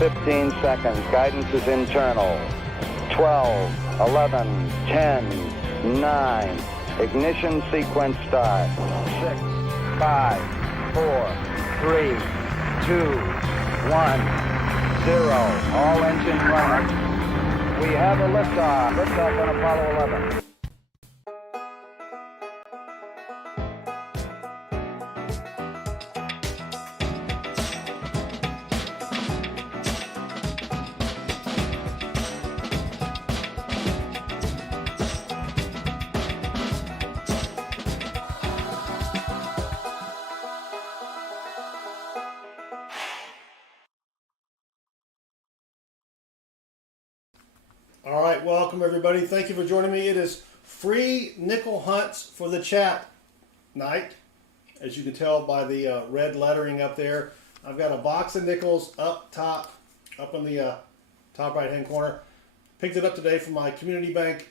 15 seconds. Guidance is internal. 12, 11, 10, 9. Ignition sequence start. 6, 5, 4, 3, 2, 1, 0. All engines running. We have a liftoff. Liftoff on Apollo 11. All right, welcome everybody. Thank you for joining me. It is free nickel hunts for the chat night. As you can tell by the red lettering up there, I've got a box of nickels up top, up in the top right hand corner. Picked it up today from my community bank.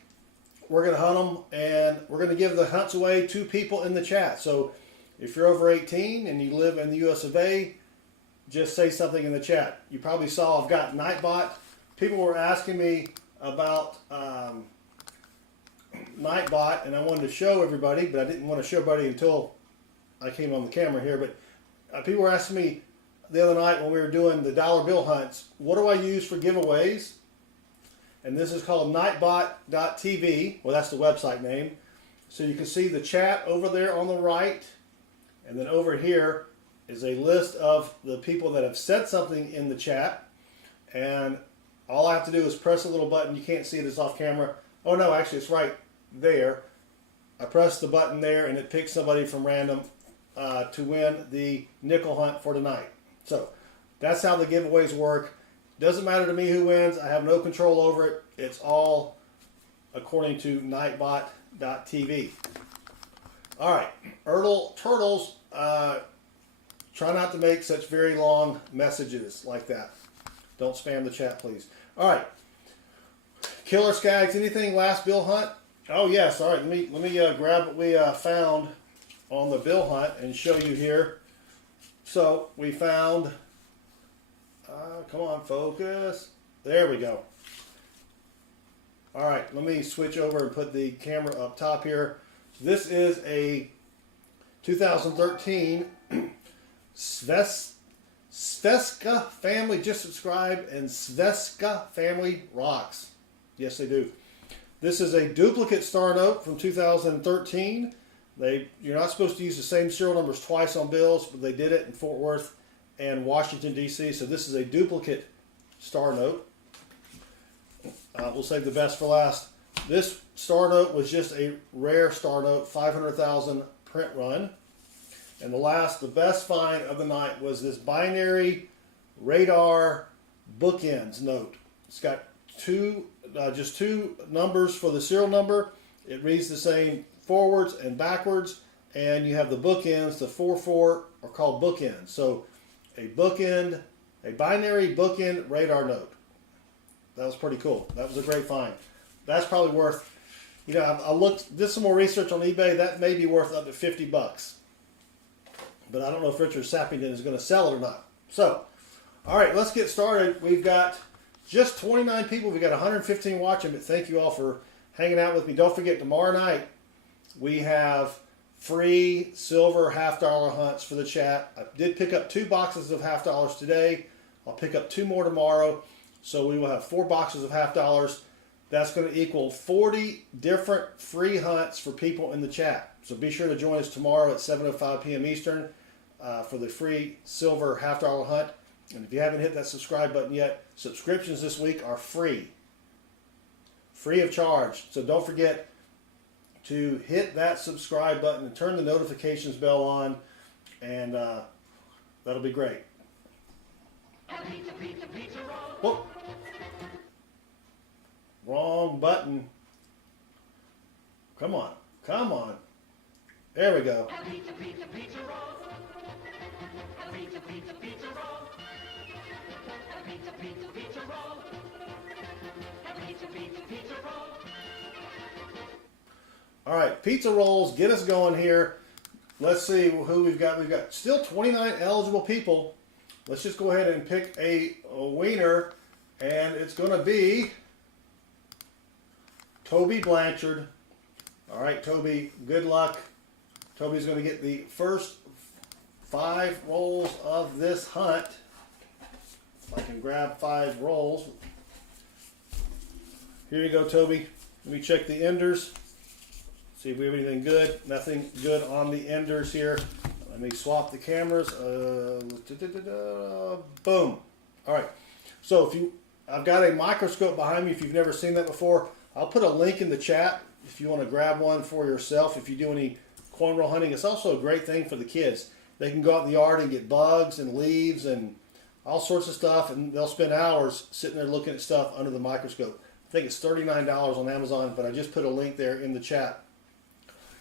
We're going to hunt them, and we're going to give the hunts away to people in the chat. So if you're over 18 and you live in the US of A, just say something in the chat. You probably saw I've got Nightbot. People were asking me about Nightbot, and I wanted to show everybody, but I didn't want to show everybody until I came on the camera here. But people were asking me the other night when we were doing the dollar bill hunts, what do I use for giveaways? And this is called nightbot.tv. Well, that's the website name. So you can see the chat over there on the right, and then over here is a list of the people that have said something in the chat. And all I have to do is press a little button. You can't see it, it's off camera. Oh no, actually it's right there. I press the button there and it picks somebody from random to win the nickel hunt for tonight. So that's how the giveaways work. Doesn't matter to me who wins. I have no control over it. It's all according to nightbot.tv. All right, turtles, try not to make such very long messages like that. Don't spam the chat, please. All right. Killer Skags, anything last bill hunt? Oh, yes. All right. Let me grab what we found on the bill hunt and show you here. So we found, come on, focus. There we go. All right. Let me switch over and put the camera up top here. This is a 2013 Svenska family, just subscribe, and Svenska family rocks. Yes, they do. This is a duplicate star note from 2013. You're not supposed to use the same serial numbers twice on bills, but they did it in Fort Worth and Washington, D.C. So this is a duplicate star note. We'll save the best for last. This star note was just a rare star note, 500,000 print run. And the best find of the night was this binary radar bookends note. It's got just two numbers for the serial number. It reads the same forwards and backwards, and you have the bookends. The 4 are called bookends. So a binary bookend radar note. That was pretty cool. That was a great find. That's probably worth, I did some more research on eBay. That may be worth up to $50. But I don't know if Richard Sappington is going to sell it or not. So, all right, let's get started. We've got just 29 people. We've got 115 watching, but thank you all for hanging out with me. Don't forget, tomorrow night we have free silver $half-dollar hunts for the chat. I did pick up 2 boxes of $half-dollars today. I'll pick up 2 more tomorrow. So we will have 4 boxes of $half-dollars. That's going to equal 40 different free hunts for people in the chat. So be sure to join us tomorrow at 7:05 p.m. Eastern for the free silver $half-dollar hunt. And if you haven't hit that subscribe button yet, subscriptions this week are free. Free of charge. So don't forget to hit that subscribe button and turn the notifications bell on, and that'll be great. Whoop. Wrong button. Come on. Come on. There we go. All right, pizza rolls, get us going here. Let's see who we've got. We've got still 29 eligible people. let's just go ahead and pick a winner, and it's going to be Toby Blanchard. All right, Toby, good luck. Toby's going to get the first 5 rolls of this hunt. If I can grab 5 rolls. Here you go, Toby. Let me check the enders. See if we have anything good. Nothing good on the enders here. Let me swap the cameras. Boom. All right. So I've got a microscope behind me. If you've never seen that before, I'll put a link in the chat if you want to grab one for yourself. If you do any coin roll hunting, it's also a great thing for the kids. They can go out in the yard and get bugs and leaves and all sorts of stuff, and they'll spend hours sitting there looking at stuff under the microscope. I think it's $39 on Amazon, but I just put a link there in the chat.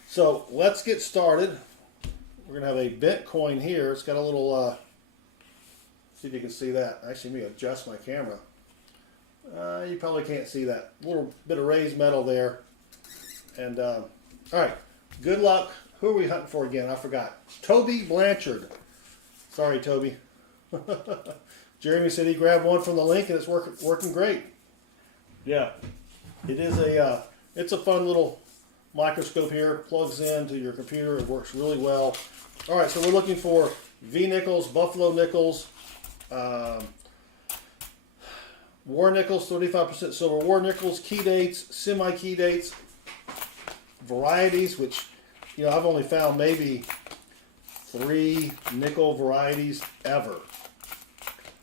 So let's get started. We're going to have a bent coin here. It's got a little, see if you can see that. Actually, let me adjust my camera. You probably can't see that. A little bit of raised metal there. And, all right, good luck. Who are we hunting for again? I forgot. Toby Blanchard. Sorry, Toby. Jeremy said he grabbed one from the link and it's working great. Yeah, it is it's a fun little microscope here. Plugs into your computer. It works really well. All right, so we're looking for V nickels, buffalo nickels, war nickels, 35% silver war nickels, key dates, semi-key dates, varieties, which, you know, I've only found maybe 3 nickel varieties ever.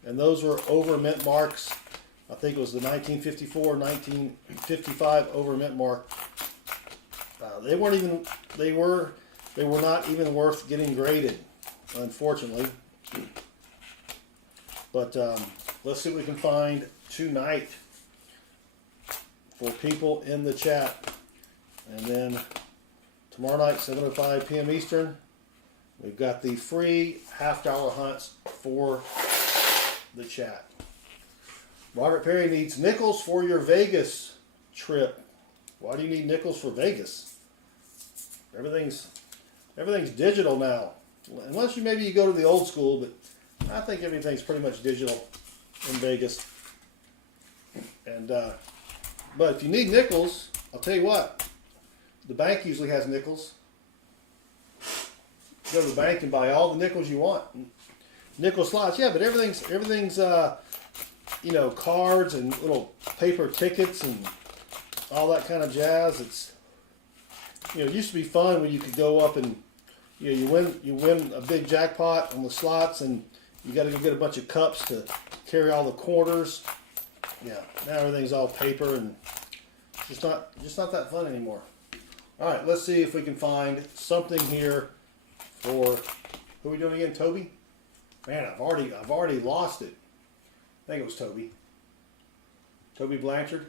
And those were over mint marks. I think it was the 1954, 1955 over mint mark. They were not even worth getting graded, unfortunately. But let's see what we can find tonight for people in the chat. And then tomorrow night, 7:05 p.m. Eastern, we've got the free $50 hunts for the chat. Robert Perry needs nickels for your Vegas trip. Why do you need nickels for Vegas? Everything's digital now. Unless maybe you go to the old school, but I think everything's pretty much digital in Vegas. And but if you need nickels, I'll tell you what. The bank usually has nickels. Go to the bank and buy all the nickels you want. Nickel slots, yeah, but everything's you know, cards and little paper tickets and all that kind of jazz. It's, you know, it used to be fun when you could go up and, you know, you win a big jackpot on the slots, and you got to go get a bunch of cups to carry all the quarters. Yeah, now everything's all paper, and just not that fun anymore. All right, let's see if we can find something here for, who are we doing again? Toby? Man, I've already lost it. I think it was Toby. Toby Blanchard.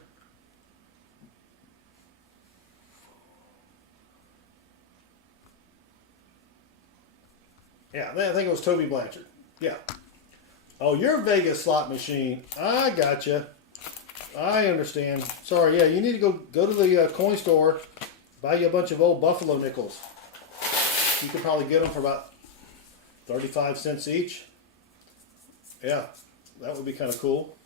Yeah, I think it was Toby Blanchard. Yeah. Oh, your Vegas slot machine. I gotcha. I understand. Sorry, yeah, you need to go to the coin store, buy you a bunch of old buffalo nickels. You could probably get them for about 35 cents each. Yeah, that would be kind of cool.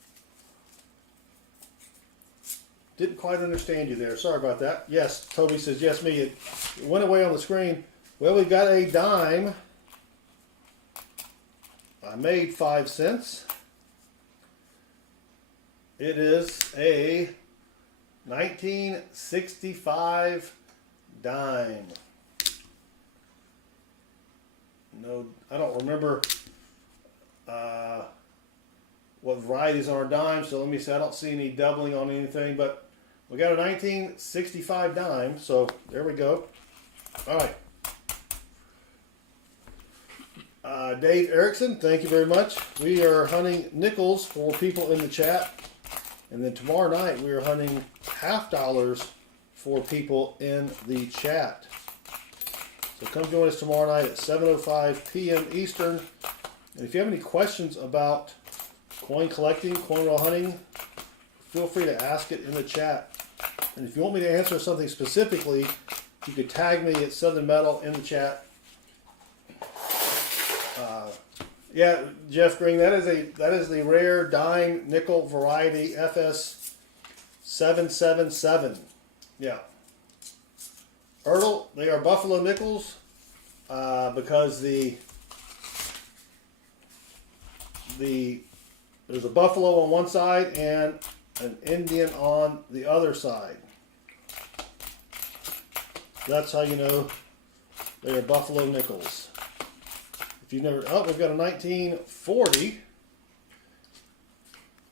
Didn't quite understand you there. Sorry about that. Yes, Toby says, yes, me. It went away on the screen. Well, we've got a dime. I made 5 cents. It is a 1965 dime. No, I don't remember what varieties on our dime, so let me see. I don't see any doubling on anything, but we got a 1965 dime, so there we go. All right. Dave Erickson, thank you very much. We are hunting nickels for people in the chat, and then tomorrow night we are hunting $50 for people in the chat. So come join us tomorrow night at 7:05 p.m. Eastern. And if you have any questions about coin collecting, coin roll hunting, feel free to ask it in the chat. And if you want me to answer something specifically, you could tag me at Southern Metal in the chat. Yeah, Jeff Green, that is the rare dime nickel variety FS 777. Yeah. Ertl, they are buffalo nickels because there's a buffalo on one side and an Indian on the other side. That's how you know they are buffalo nickels. If you've never, we've got a 1940.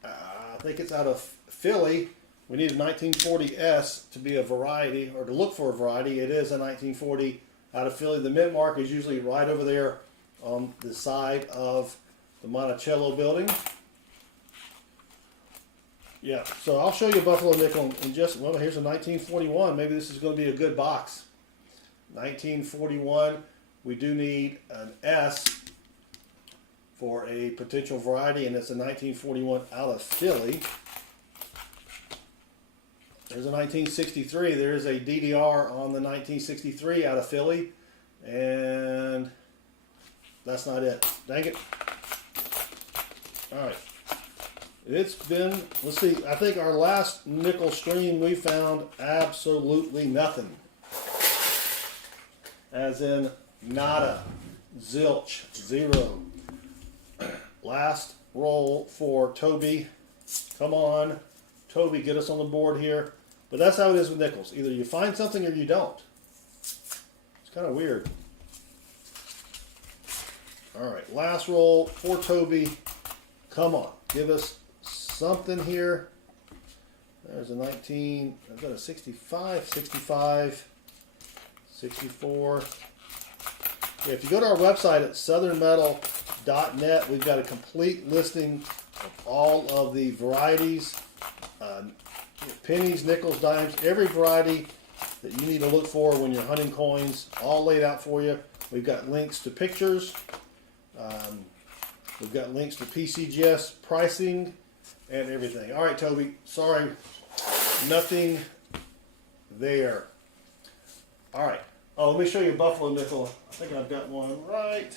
I think it's out of Philly. We need a 1940S to be a variety, or to look for a variety. It is a 1940 out of Philly. The mint mark is usually right over there on the side of the Monticello building. Yeah, so I'll show you a buffalo nickel in just, well, here's a 1941. Maybe this is going to be a good box. 1941. We do need an S for a potential variety, and it's a 1941 out of Philly. There's a 1963. There's a DDR on the 1963 out of Philly, and that's not it. Dang it. All right. It's been, let's see, I think our last nickel stream we found absolutely nothing. As in nada, zilch, zero. Last roll for Toby. Come on, Toby, get us on the board here. But that's how it is with nickels. Either you find something or you don't. It's kind of weird. All right, last roll for Toby. Come on, give us something here. There's a 19, I've got a 65, 65, 64. Yeah, if you go to our website at southernmetal.net, we've got a complete listing of all of the varieties, pennies, nickels, dimes, every variety that you need to look for when you're hunting coins, all laid out for you. We've got links to pictures. We've got links to PCGS pricing and everything. All right, Toby, sorry, nothing there. All right. Oh, let me show you a buffalo nickel. I think I've got one right.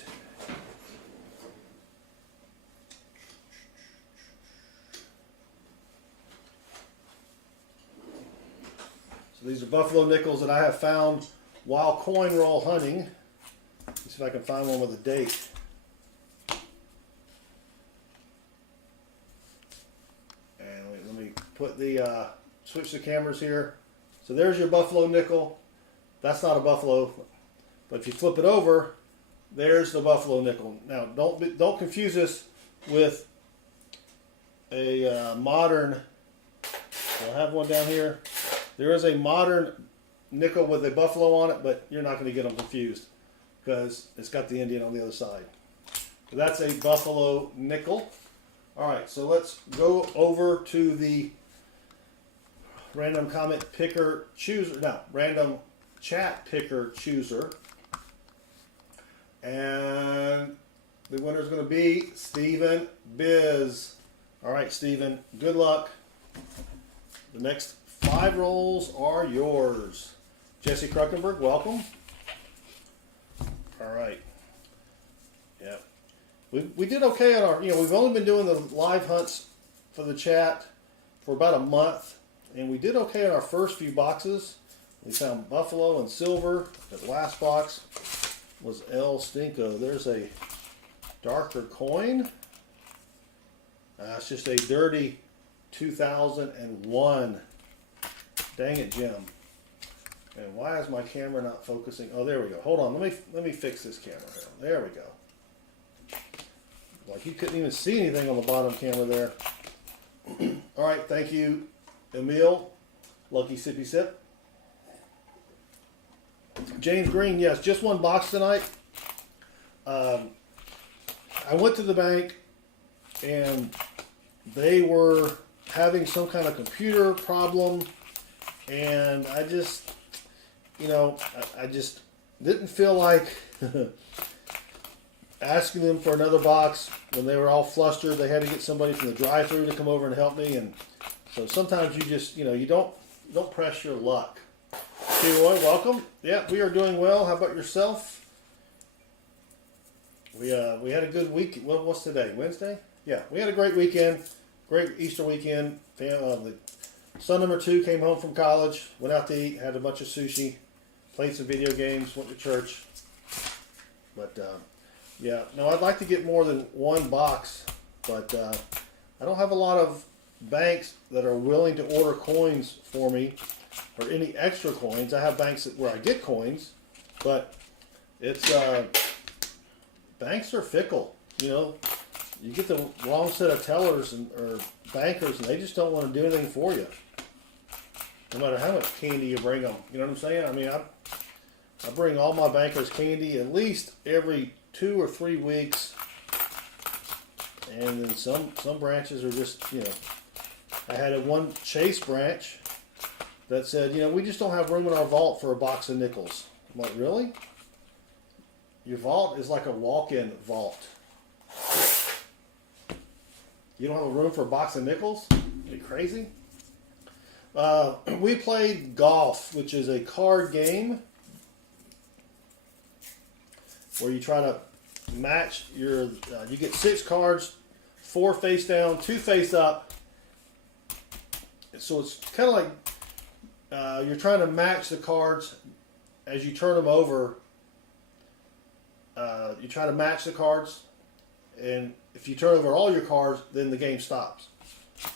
So these are buffalo nickels that I have found while coin roll hunting. Let's see if I can find one with a date. And let me put the switch the cameras here. So there's your buffalo nickel. That's not a buffalo, but if you flip it over, there's the buffalo nickel. Now, don't confuse this with a modern. I have one down here. There is a modern nickel with a buffalo on it, but you're not going to get them confused because it's got the Indian on the other side. So that's a buffalo nickel. All right, so let's go over to the random comment picker chooser. No, random chat picker chooser, and the winner is going to be Stephen Biz. All right, Stephen, good luck. The next 5 rolls are yours. Jesse Kruckenberg, welcome. All right. Yeah, we did okay on our. We've only been doing the live hunts for the chat for about a month, and we did okay on our first few boxes. We found buffalo and silver. The last box was El Stinko. There's a darker coin. It's just a dirty 2001. Dang it, Jim. And why is my camera not focusing? Oh, there we go. Hold on. Let me fix this camera here. There we go. Like you couldn't even see anything on the bottom camera there. All right. Thank you, Emil. Lucky Sippy Sip. James Green, yes, just one box tonight. I went to the bank and they were having some kind of computer problem, and I just, I just didn't feel like asking them for another box when they were all flustered. They had to get somebody from the drive-thru to come over and help me, and so sometimes you just, you don't press your luck. Roy, welcome. Yeah, we are doing well. How about yourself? We had a good week. What's today? Wednesday? Yeah, we had a great weekend. Great Easter weekend. The son number 2 came home from college. Went out to eat. Had a bunch of sushi. Played some video games. Went to church. But yeah, no, I'd like to get more than one box. But I don't have a lot of banks that are willing to order coins for me, or any extra coins. I have banks where I get coins, but it's banks are fickle. You know, you get the wrong set of tellers or bankers, and they just don't want to do anything for you, no matter how much candy you bring them. You know what I'm saying? I mean, I bring all my bankers candy at least every 2 or 3 weeks, and then some branches are just, you know. I had one Chase branch that said, you know, we just don't have room in our vault for a box of nickels. I'm like, really? Your vault is like a walk-in vault. You don't have a room for a box of nickels? Are you crazy? We played golf, which is a card game where you try to match your, you get 6 cards, 4 face down, 2 face up. So it's kind of like you're trying to match the cards as you turn them over. You try to match the cards, and if you turn over all your cards, then the game stops.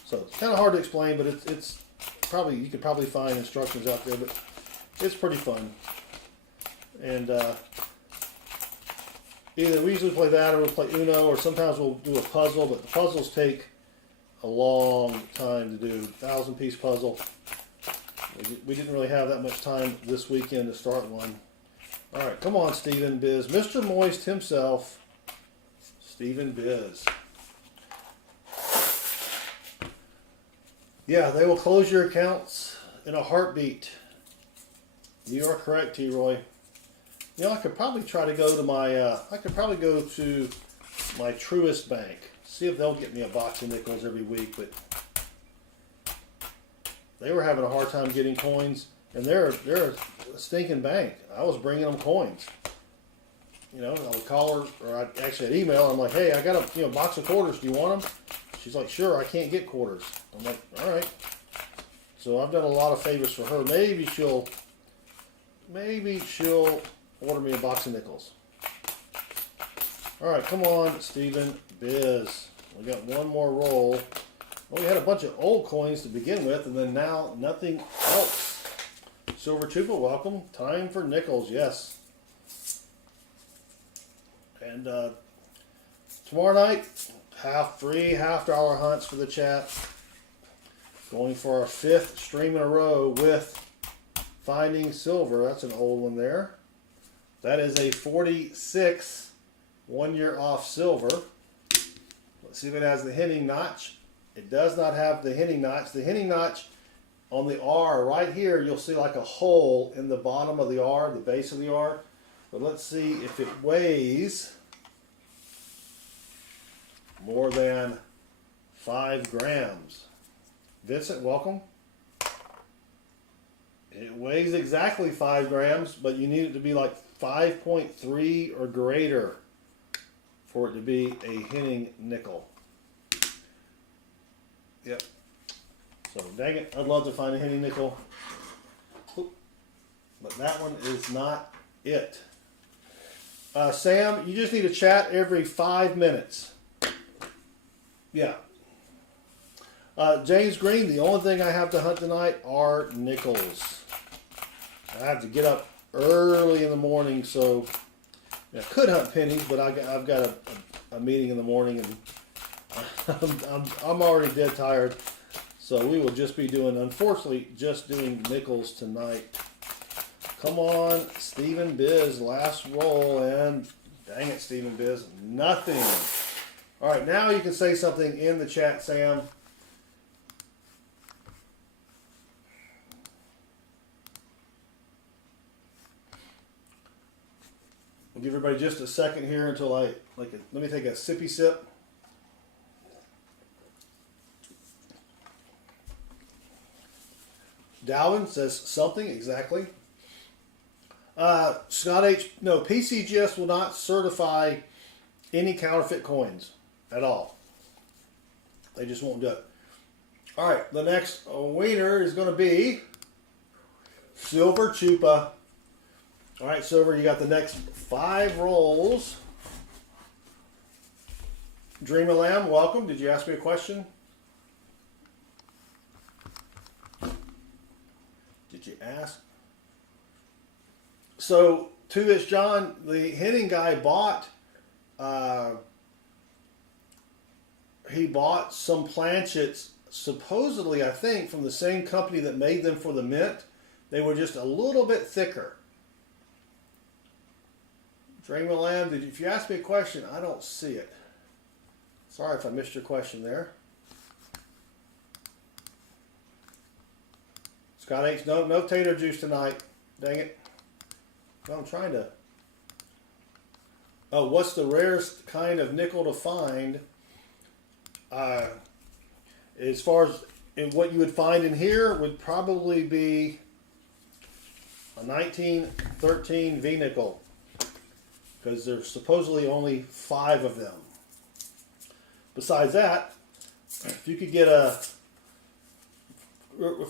So it's kind of hard to explain, but it's probably, you could probably find instructions out there, but it's pretty fun. And either we usually play that, or we'll play Uno, or sometimes we'll do a puzzle, but the puzzles take a long time to do. 1,000-piece puzzle. We didn't really have that much time this weekend to start one. All right, come on, Stephen Biz. Mr. Moist himself, Stephen Biz. Yeah, they will close your accounts in a heartbeat. You are correct, T-Roy. You know, I could probably try to go to my, I could probably go to my Truist Bank. See if they'll get me a box of nickels every week, but they were having a hard time getting coins, and they're a stinking bank. I was bringing them coins. You know, I would call her, or I'd email. I'm like, hey, I got a box of quarters. Do you want them? She's like, sure. I can't get quarters. I'm like, all right. So I've done a lot of favors for her. Maybe she'll order me a box of nickels. All right, come on, Stephen Biz. We got one more roll. Well, we had a bunch of old coins to begin with, and then now nothing else. Silver Tuba, welcome. Time for nickels, yes. And tomorrow night, free half-dollar hunts for the chat. Going for our 5th stream in a row with Finding Silver. That's an old one there. That is a 46. 1 year off silver. Let's see if it has the hinting notch. It does not have the hinting notch. The hinting notch on the R right here, you'll see like a hole in the bottom of the R, the base of the R. But let's see if it weighs more than 5 grams. Vincent, welcome. It weighs exactly 5 grams, but you need it to be like 5.3 or greater for it to be a hinting nickel. Yep. So dang it, I'd love to find a hinting nickel. But that one is not it. Sam, you just need to chat every 5 minutes. Yeah. James Green, the only thing I have to hunt tonight are nickels. I have to get up early in the morning, so I could hunt pennies, but I've got a meeting in the morning, and I'm already dead tired. So we will just be doing, unfortunately, just doing nickels tonight. Come on, Stephen Biz, last roll, and dang it, Stephen Biz, nothing. All right, now you can say something in the chat, Sam. I'll give everybody just a second here until let me take a sippy sip. Dalvin says something, exactly. Scott H, no, PCGS will not certify any counterfeit coins at all. They just won't do it. All right, the next winner is going to be Silver Chupa. All right, Silver, you got the next 5 rolls. Dream of Lamb, welcome. Did you ask me a question? Did you ask? So, to this, John, the henning guy bought he bought some planchets, supposedly, I think, from the same company that made them for the mint. They were just a little bit thicker. Dream of Lamb, if you ask me a question, I don't see it. Sorry if I missed your question there. Scott H, no tater juice tonight. Dang it. No, I'm trying to. Oh, what's the rarest kind of nickel to find? As far as what you would find in here would probably be a 1913 V nickel, because there's supposedly only 5 of them. Besides that, if you could get if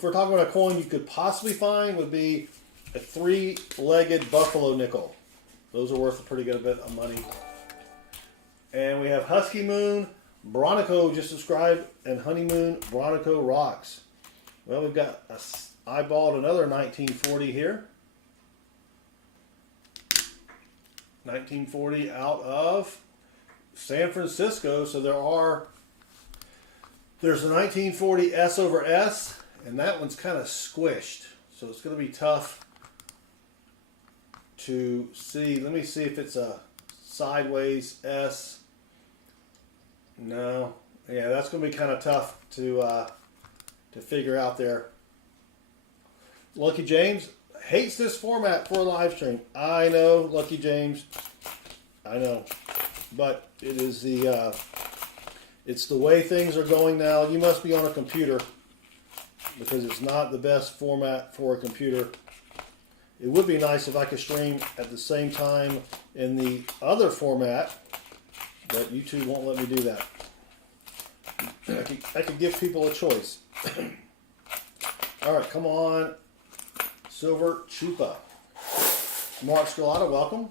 we're talking about a coin you could possibly find, would be a 3-legged buffalo nickel. Those are worth a pretty good bit of money. And we have Husky Moon, Bronico just subscribed, and Honeymoon Bronico rocks. Well, we've got eyeballed another 1940 here. 1940 out of San Francisco. So there's a 1940 S over S, and that one's kind of squished. So it's going to be tough to see. Let me see if it's a sideways S. No. Yeah, that's going to be kind of tough to figure out there. Lucky James hates this format for a live stream. I know, Lucky James. I know. But it is it's the way things are going now. You must be on a computer, because it's not the best format for a computer. It would be nice if I could stream at the same time in the other format, but YouTube won't let me do that. I could give people a choice. All right, come on. Silver Chupa. Mark Scarlata, welcome.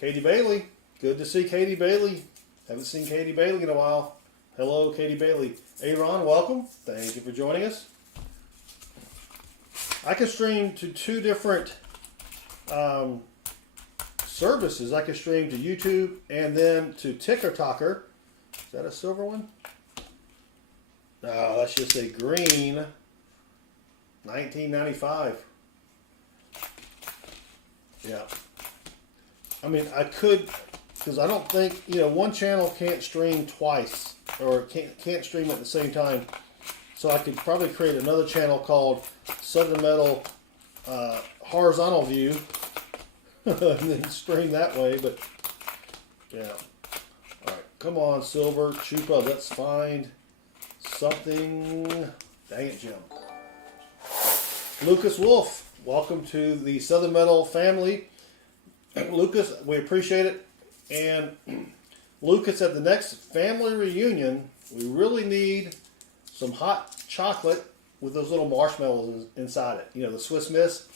Katie Bailey. Good to see Katie Bailey. Haven't seen Katie Bailey in a while. Hello, Katie Bailey. Aaron, welcome. Thank you for joining us. I can stream to 2 different services. I can stream to YouTube and then to TikToker. Is that a silver one? No, that's just a green 1995. Yeah. I mean, I could, because I don't think, one channel can't stream twice, or can't stream at the same time. So I could probably create another channel called Southern Metal Horizontal View and then stream that way, but yeah. All right, come on, Silver Chupa, let's find something. Dang it, Jim. Lucas Wolf, welcome to the Southern Metal family. Lucas, we appreciate it. And Lucas, at the next family reunion, we really need some hot chocolate with those little marshmallows inside it. The Swiss Miss.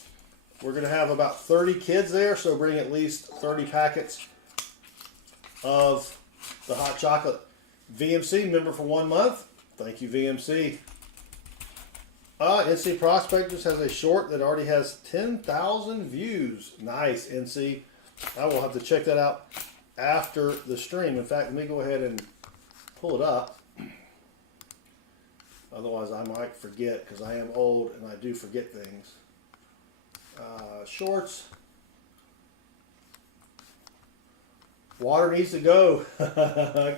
We're going to have about 30 kids there, so bring at least 30 packets of the hot chocolate. VMC, member for 1 month. Thank you, VMC. NC Prospectors has a short that already has 10,000 views. Nice, NC. I will have to check that out after the stream. In fact, let me go ahead and pull it up. Otherwise, I might forget, because I am old and I do forget things. Shorts. Water needs to go. I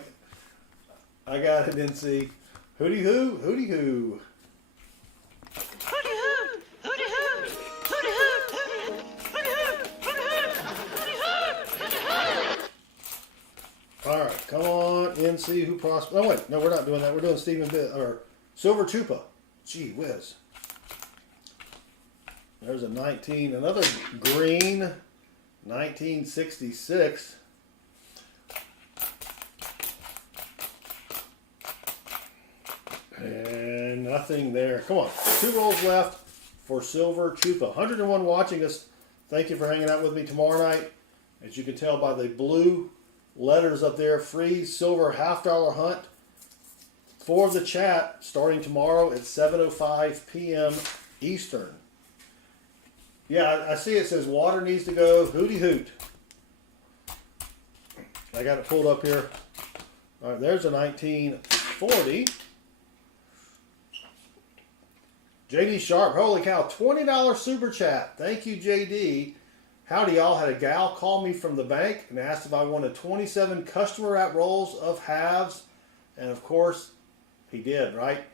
got it, NC. Hooty hoo, hooty hoo. All right, come on, NC, who prosper? Oh wait, no, we're not doing that. We're doing Stephen or Silver Chupa. Gee whiz. There's a another green, 1966. And nothing there. Come on. 2 rolls left for Silver Chupa. 101 watching us. Thank you for hanging out with me tomorrow night. As you can tell by the blue letters up there, free silver $half hunt for the chat starting tomorrow at 7:05 p.m. Eastern. Yeah, I see it says water needs to go. Hooty hoot. I got it pulled up here. All right, there's a 1940. JD Sharp, holy cow, $20 super chat. Thank you, JD. Howdy, y'all. Had a gal call me from the bank and asked if I wanted 27 customer wrap rolls of halves. And of course, he did, right?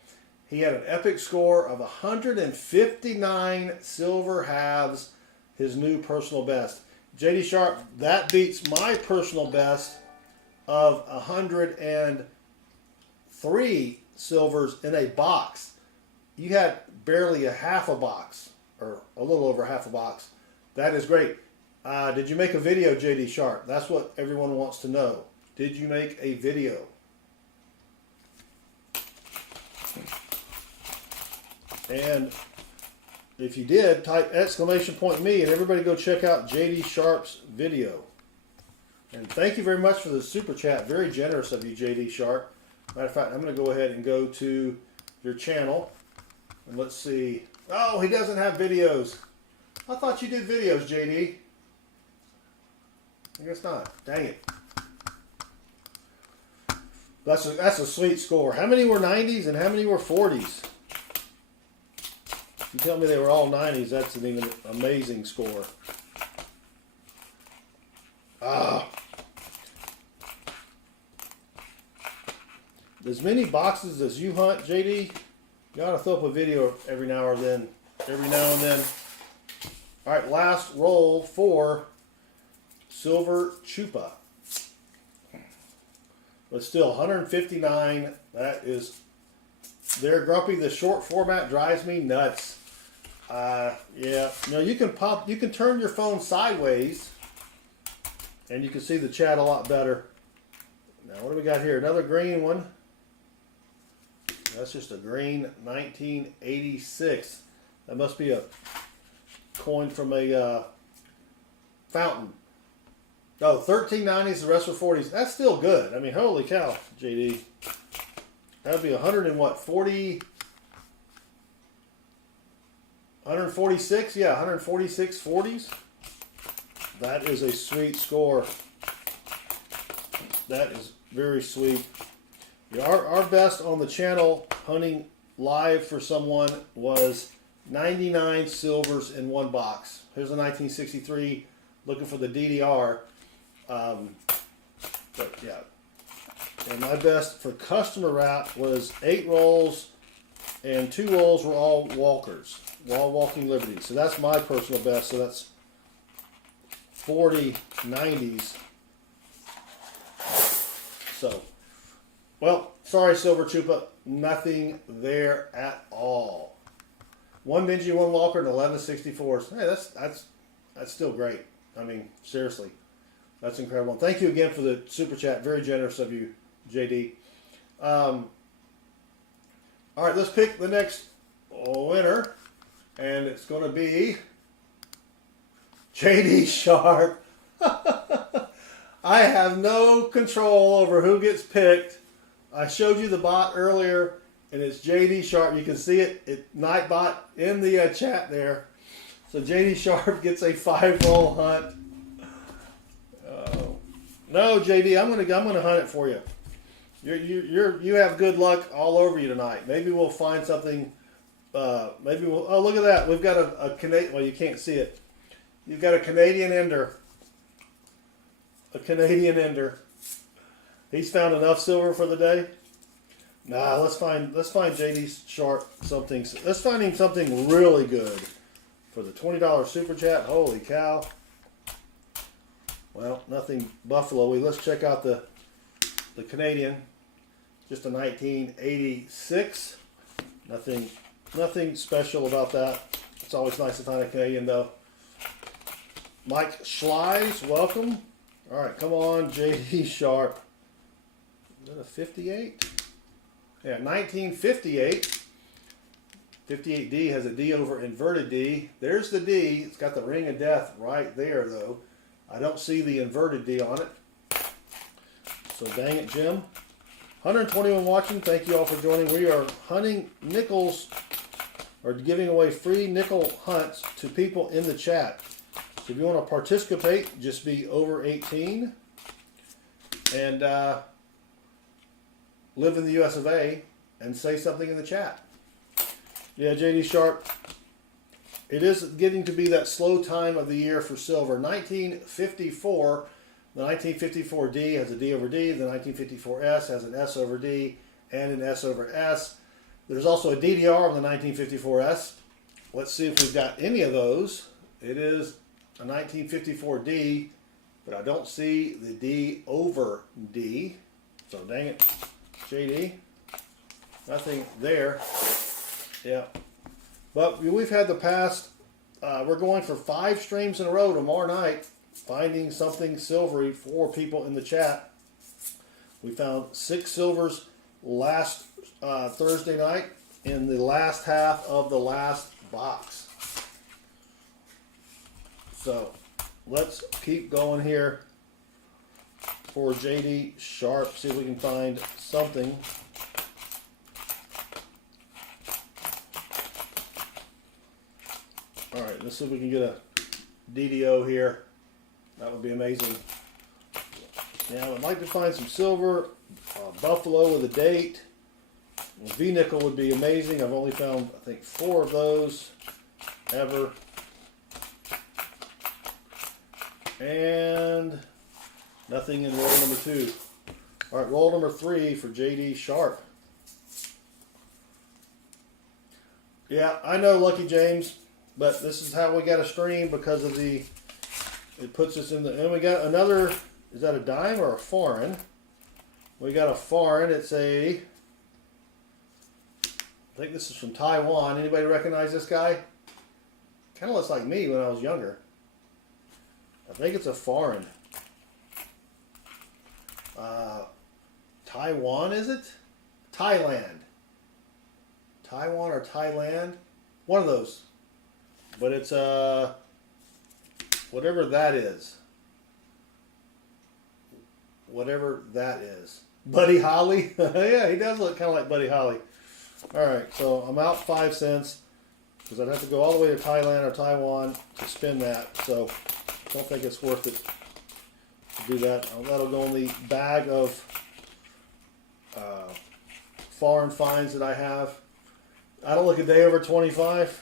He had an epic score of 159 silver halves, his new personal best. JD Sharp, that beats my personal best of 103 silvers in a box. You had barely a half a box, or a little over half a box. That is great. Did you make a video, JD Sharp? That's what everyone wants to know. Did you make a video? And if you did, type exclamation point me, and everybody go check out JD Sharp's video. And thank you very much for the super chat. Very generous of you, JD Sharp. Matter of fact, I'm going to go ahead and go to your channel. And let's see. Oh, he doesn't have videos. I thought you did videos, JD. I guess not. Dang it. That's a sweet score. How many were 90s and how many were 40s? If you tell me they were all 90s, that's an even amazing score. As many boxes as you hunt, JD, you ought to throw up a video every now and then. All right, last roll for Silver Chupa. But still, 159. That is, there, Grumpy. The short format drives me nuts. Yeah. No, you can turn your phone sideways, and you can see the chat a lot better. Now, what do we got here? Another green one. That's just a green 1986. That must be a coin from a fountain. Oh, 1390s, the rest were 40s. That's still good. I mean, holy cow, JD. That would be 100 and what, 40? 146? Yeah, 146 40s. That is a sweet score. That is very sweet. Yeah, our best on the channel hunting live for someone was 99 silvers in one box. Here's a 1963 looking for the DDR. But yeah. And my best for customer wrap was 8 rolls, and 2 rolls were all walkers. Wall walking liberties. So that's my personal best. So that's 40 90s. So, well, sorry, Silver Chupa, nothing there at all. 1 dingy, 1 walker, and 11 64s. Hey, that's still great. I mean, seriously, that's incredible. Thank you again for the super chat. Very generous of you, JD. All right, let's pick the next winner, and it's going to be JD Sharp. I have no control over who gets picked. I showed you the bot earlier, and it's JD Sharp. You can see it Nightbot in the chat there. So JD Sharp gets a 5-roll hunt. No, JD, I'm gonna hunt it for you. You have good luck all over you tonight. Maybe we'll find something. Maybe we'll. Oh, look at that. We've got a Canadian. Well, you can't see it. You've got a Canadian ender. A Canadian ender. He's found enough silver for the day. Nah, let's find JD Sharp something. Let's find him something really good for the $20 super chat. Holy cow! Well, nothing buffalo-y. Let's check out the Canadian. Just a 1986. Nothing special about that. It's always nice to find a Canadian though. Mike Schleis, welcome. All right, come on, JD Sharp. Is that a 58? Yeah, 1958. 58D has a D over inverted D. There's the D. It's got the ring of death right there, though. I don't see the inverted D on it. So dang it, Jim. 121 watching. Thank you all for joining. We are hunting nickels, or giving away free nickel hunts to people in the chat. So if you want to participate, just be over 18 and live in the US of A and say something in the chat. Yeah, JD Sharp, it is getting to be that slow time of the year for silver. 1954, the 1954D has a D over D, the 1954S has an S over D and an S over S. There's also a DDR on the 1954S. Let's see if we've got any of those. It is a 1954D, but I don't see the D over D. So dang it, JD. Nothing there. Yeah. But we've had the past, we're going for 5 streams in a row tomorrow night, finding something silvery for people in the chat. We found 6 silvers last Thursday night in the last half of the last box. So let's keep going here for JD Sharp, see if we can find something. All right, let's see if we can get a DDO here. That would be amazing. Now, I would like to find some silver, buffalo with a date. V-nickel would be amazing. I've only found, I think, 4 of those ever. And nothing in roll number 2. All right, roll number 3 for JD Sharp. Yeah, I know, Lucky James. But this is how we got to stream because of the, it puts us in the, and we got another, is that a dime or a foreign? We got a foreign, it's a, I think this is from Taiwan. Anybody recognize this guy? Kind of looks like me when I was younger. I think it's a foreign. Taiwan, is it? Thailand. Taiwan or Thailand? One of those. But it's whatever that is. Whatever that is. Buddy Holly? Yeah, he does look kind of like Buddy Holly. Alright, so I'm out 5 cents because I'd have to go all the way to Thailand or Taiwan to spend that. So I don't think it's worth it to do that. That'll go in the bag of foreign finds that I have. I don't look a day over 25.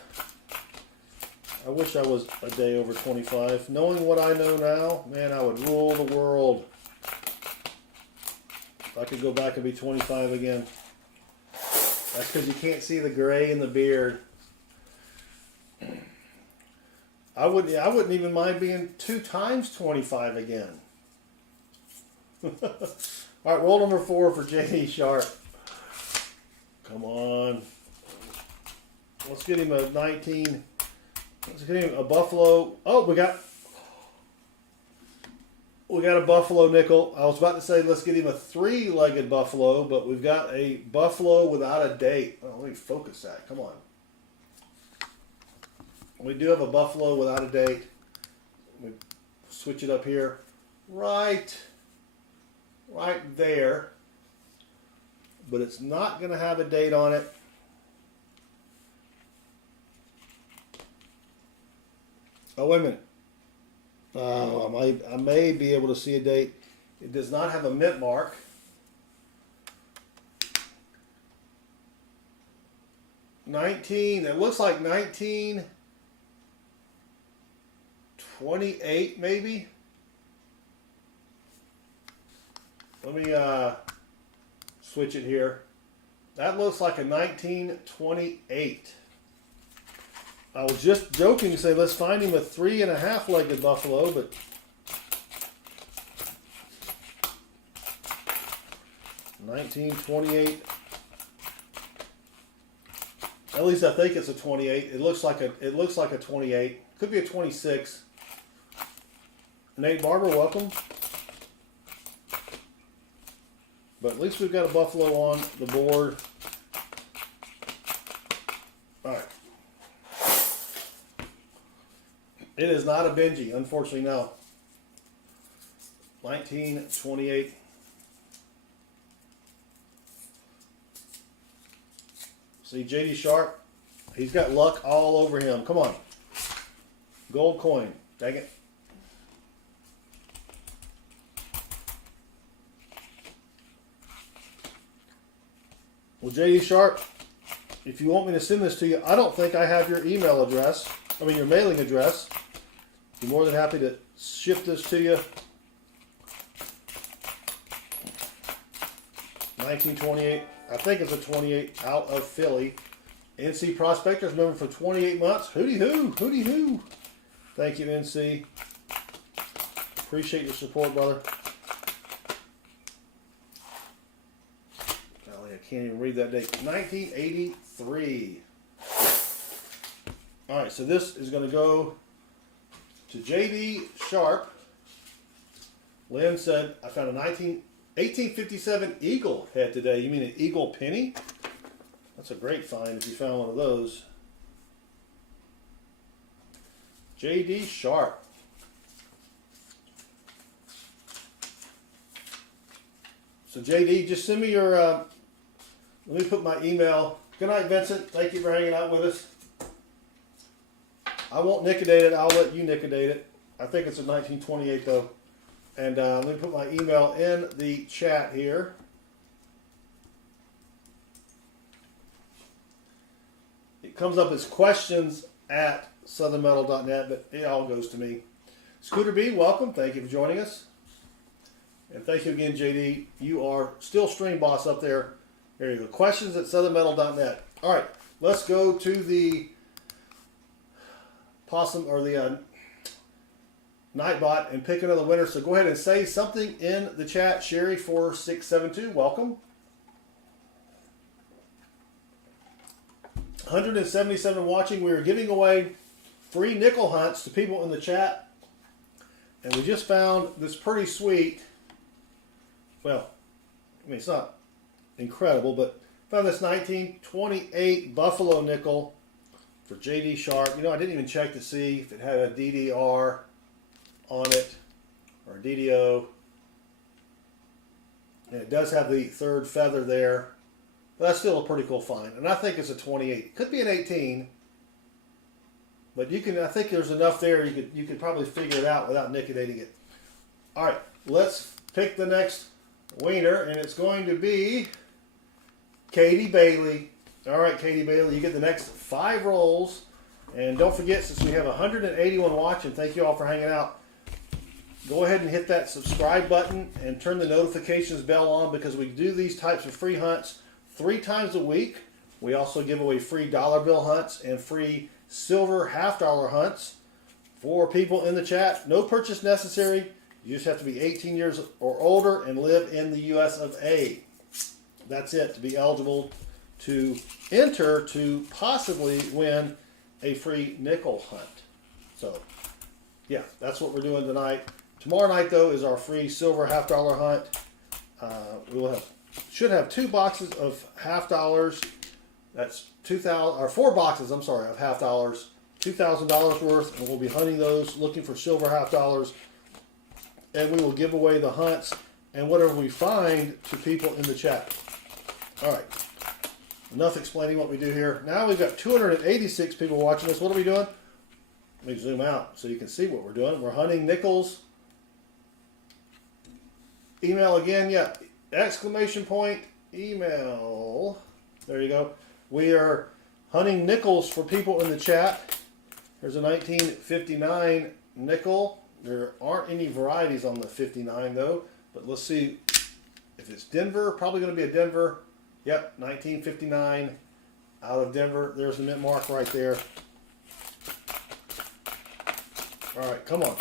I wish I was a day over 25. Knowing what I know now, man, I would rule the world. If I could go back and be 25 again. That's because you can't see the gray in the beard. I wouldn't even mind being 2 times 25 again. All right, roll number 4 for JD Sharp. Come on. Let's get him a 19. Let's get him a buffalo. Oh, we got a buffalo nickel. I was about to say let's get him a 3-legged buffalo, but we've got a buffalo without a date. Oh, let me focus that. Come on. We do have a buffalo without a date. We switch it up here. Right there. But it's not going to have a date on it. Oh, wait a minute. I may be able to see a date. It does not have a mint mark. It looks like 1928 maybe. Let me switch it here. That looks like a 1928. I was just joking to say let's find him a 3.5-legged buffalo, but $1928. At least I think it's a 28. It looks like a 28. Could be a 26. Nate Barber, welcome. But at least we've got a buffalo on the board. All right. It is not a Benji, unfortunately, no. 1928. See, JD Sharp, he's got luck all over him. Come on. Gold coin. Dang it. Well, JD Sharp, if you want me to send this to you, I don't think I have your email address. I mean, your mailing address. Be more than happy to ship this to you. 1928. I think it's a 28 out of Philly. NC Prospectors member for 28 months. Hooty hoo, hooty hoo. Thank you, NC. Appreciate your support, brother. Golly, I can't even read that date. 1983. All right, so this is going to go to JD Sharp. Lynn said, I found a 1857 eagle head today. You mean an eagle penny? That's a great find if you found one of those. JD Sharp. So JD, just send me your, let me put my email. Good night, Vincent. Thank you for hanging out with us. I won't nicodate it. I'll let you nicodate it. I think it's a 1928 though. And let me put my email in the chat here. It comes up as questions@southernmetal.net, but it all goes to me. Scooter B, welcome. Thank you for joining us. And thank you again, JD. You are still stream boss up there. There you go. Questions@southernmetal.net. All right, let's go to the possum or the Nightbot and pick another winner. So go ahead and say something in the chat. Sherry4672, welcome. 177 watching. We are giving away free nickel hunts to people in the chat. And we just found this pretty sweet, well, I mean, it's not incredible, but found this 1928 Buffalo nickel for JD Sharp. You know, I didn't even check to see if it had a DDR on it or a DDO. And it does have the third feather there. But that's still a pretty cool find. And I think it's a 28. It could be an 18. But you can, I think there's enough there you could probably figure it out without nickodating it. All right, let's pick the next winner, and it's going to be Katie Bailey. All right, Katie Bailey, you get the next 5 rolls. And don't forget, since we have 181 watching, thank you all for hanging out. Go ahead and hit that subscribe button and turn the notifications bell on, because we do these types of free hunts 3 times a week. We also give away free dollar bill hunts and free silver half-dollar hunts for people in the chat. No purchase necessary. You just have to be 18 years or older and live in the US of A. That's it to be eligible to enter to possibly win a free nickel hunt. So, yeah, that's what we're doing tonight. Tomorrow night, though, is our free silver half-dollar hunt. We will should have 2 boxes of half-dollars. That's 2,000 or 4 boxes. I'm sorry, of half-dollars, $2,000 worth, and we'll be hunting those, looking for silver half-dollars, and we will give away the hunts and whatever we find to people in the chat. All right, enough explaining what we do here. Now we've got 286 people watching us. What are we doing? Let me zoom out so you can see what we're doing. We're hunting nickels. Email again, yeah. Exclamation point, email. There you go. We are hunting nickels for people in the chat. There's a 1959 nickel. There aren't any varieties on the 59 though. But let's see if it's Denver. Probably going to be a Denver. Yep, 1959 out of Denver. There's the mint mark right there. All right, come on.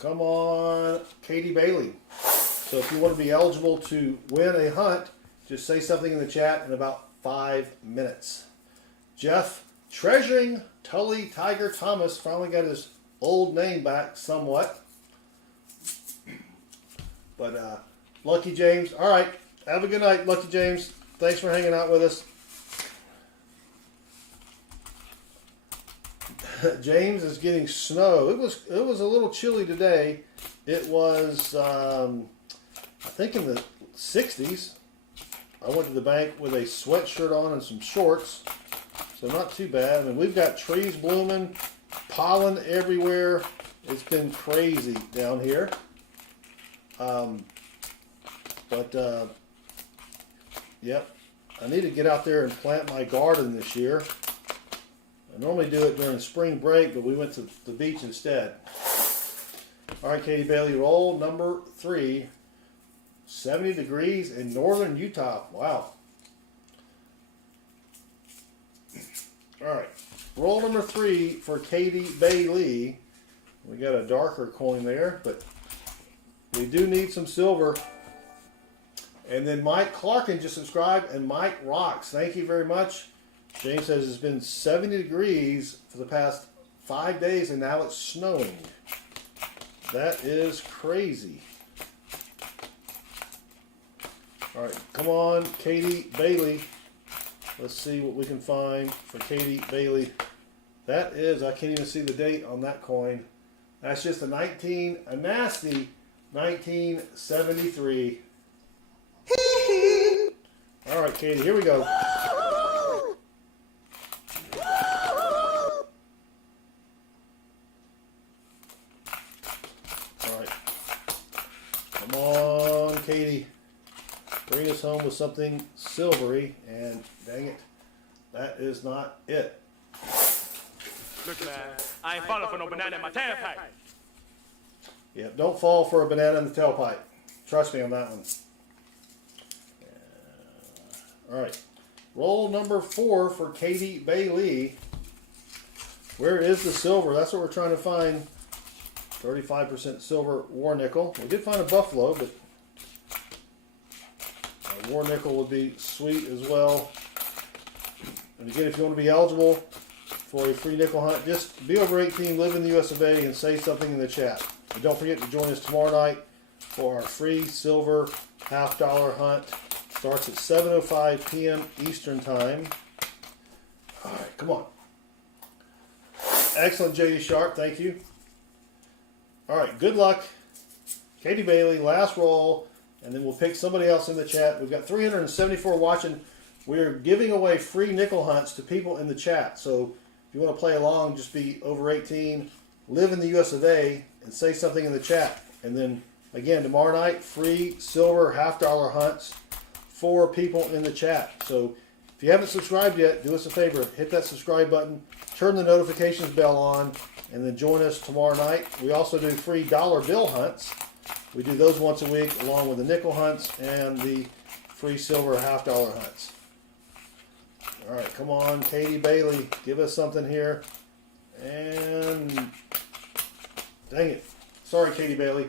Come on, Katie Bailey. So if you want to be eligible to win a hunt, just say something in the chat in about 5 minutes. Jeff, treasuring Tully Tiger Thomas, finally got his old name back somewhat. But Lucky James, all right. Have a good night, Lucky James. Thanks for hanging out with us. James is getting snow. It was a little chilly today. It was I think in the 60s. I went to the bank with a sweatshirt on and some shorts, so not too bad. I mean, we've got trees blooming, pollen everywhere. It's been crazy down here. Yep, I need to get out there and plant my garden this year. I normally do it during spring break, but we went to the beach instead. All right, Katie Bailey, roll number 3. 70 degrees in northern Utah. Wow. All right, roll number 3 for Katie Bailey. We got a darker coin there, but we do need some silver. And then Mike Clarkin just subscribed, and Mike rocks. Thank you very much. James says it's been 70 degrees for the past 5 days, and now it's snowing. That is crazy. All right, come on, Katie Bailey. Let's see what we can find for Katie Bailey. That is, I can't even see the date on that coin. That's just a nasty 1973. All right, Katie, here we go. All right. Come on, Katie. Bring us home with something silvery, and dang it, that is not it. Look, man, I ain't falling for no banana in my tailpipe. Yeah, don't fall for a banana in the tailpipe. Trust me on that one. All right, roll number 4 for Katie Bailey. Where is the silver? That's what we're trying to find. 35% silver war nickel. We did find a buffalo, but a war nickel would be sweet as well. And again, if you want to be eligible for a free nickel hunt, just be over 18, live in the US of A, and say something in the chat. And don't forget to join us tomorrow night for our free silver $half hunt. Starts at 7:05 p.m. Eastern Time. All right, come on. Excellent, J.D. Sharp. Thank you. All right, good luck. Katie Bailey, last roll, and then we'll pick somebody else in the chat. We've got 374 watching. We're giving away free nickel hunts to people in the chat. So if you want to play along, just be over 18, live in the US of A, and say something in the chat. And then, again, tomorrow night, free silver $half hunts for people in the chat. So if you haven't subscribed yet, do us a favor, hit that subscribe button, turn the notifications bell on, and then join us tomorrow night. We also do free dollar bill hunts. We do those once a week along with the nickel hunts and the free silver $half hunts. All right, come on, Katie Bailey, give us something here. And dang it. Sorry, Katie Bailey.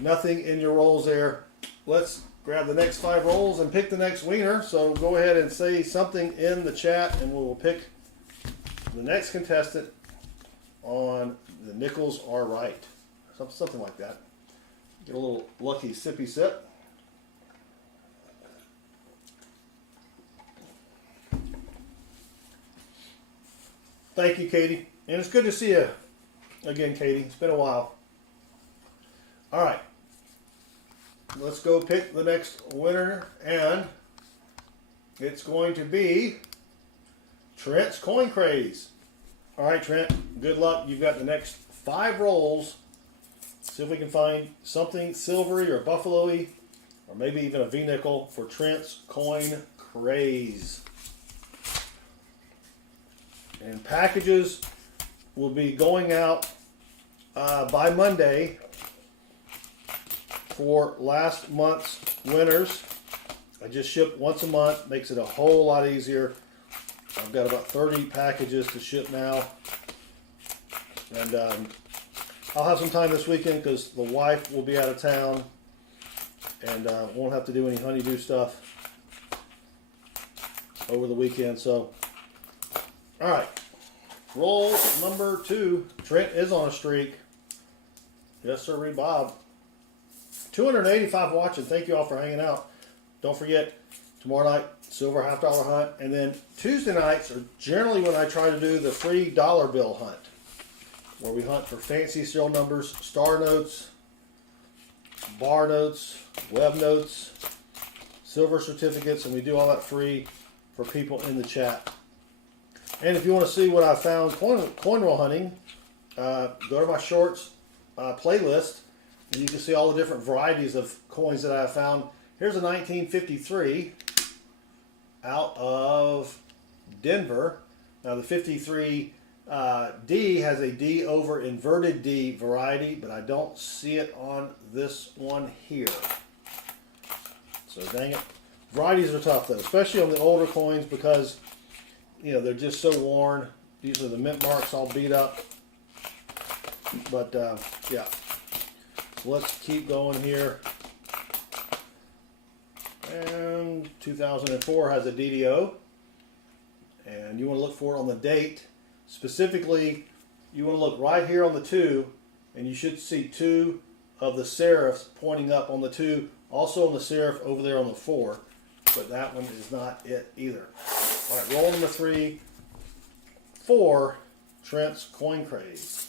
Nothing in your rolls there. Let's grab the next 5 rolls and pick the next winner. So go ahead and say something in the chat, and we will pick the next contestant on the nickels are right. Something like that. Get a little lucky sippy sip. Thank you, Katie. And it's good to see you again, Katie. It's been a while. All right. Let's go pick the next winner, and it's going to be Trent's Coin Craze. All right, Trent, good luck. You've got the next 5 rolls. See if we can find something silvery or buffalo-y, or maybe even a V-nickel for Trent's Coin Craze. And packages will be going out by Monday for last month's winners. I just ship once a month, makes it a whole lot easier. I've got about 30 packages to ship now. And I'll have some time this weekend because the wife will be out of town and won't have to do any honeydew stuff over the weekend. So, all right, roll number 2. Trent is on a streak. Yes, sir, Reed Bob. 285 watching. Thank you all for hanging out. Don't forget, tomorrow night, silver half-dollar hunt. And then Tuesday nights are generally when I try to do the free dollar bill hunt, where we hunt for fancy serial numbers, star notes, bar notes, web notes, silver certificates, and we do all that free for people in the chat. And if you want to see what I found coin roll hunting, go to my shorts playlist, and you can see all the different varieties of coins that I have found. Here's a 1953 out of Denver. Now the 53 D has a D over inverted D variety, but I don't see it on this one here. So dang it. Varieties are tough though, especially on the older coins, because you know they're just so worn. These are the mint marks all beat up. But yeah, so let's keep going here. And 2004 has a DDO, and you want to look for it on the date. Specifically, you want to look right here on the 2, and you should see 2 of the serifs pointing up on the 2. Also on the serif over there on the 4, but that one is not it either. All right, roll number 3 for Trent's Coin Craze.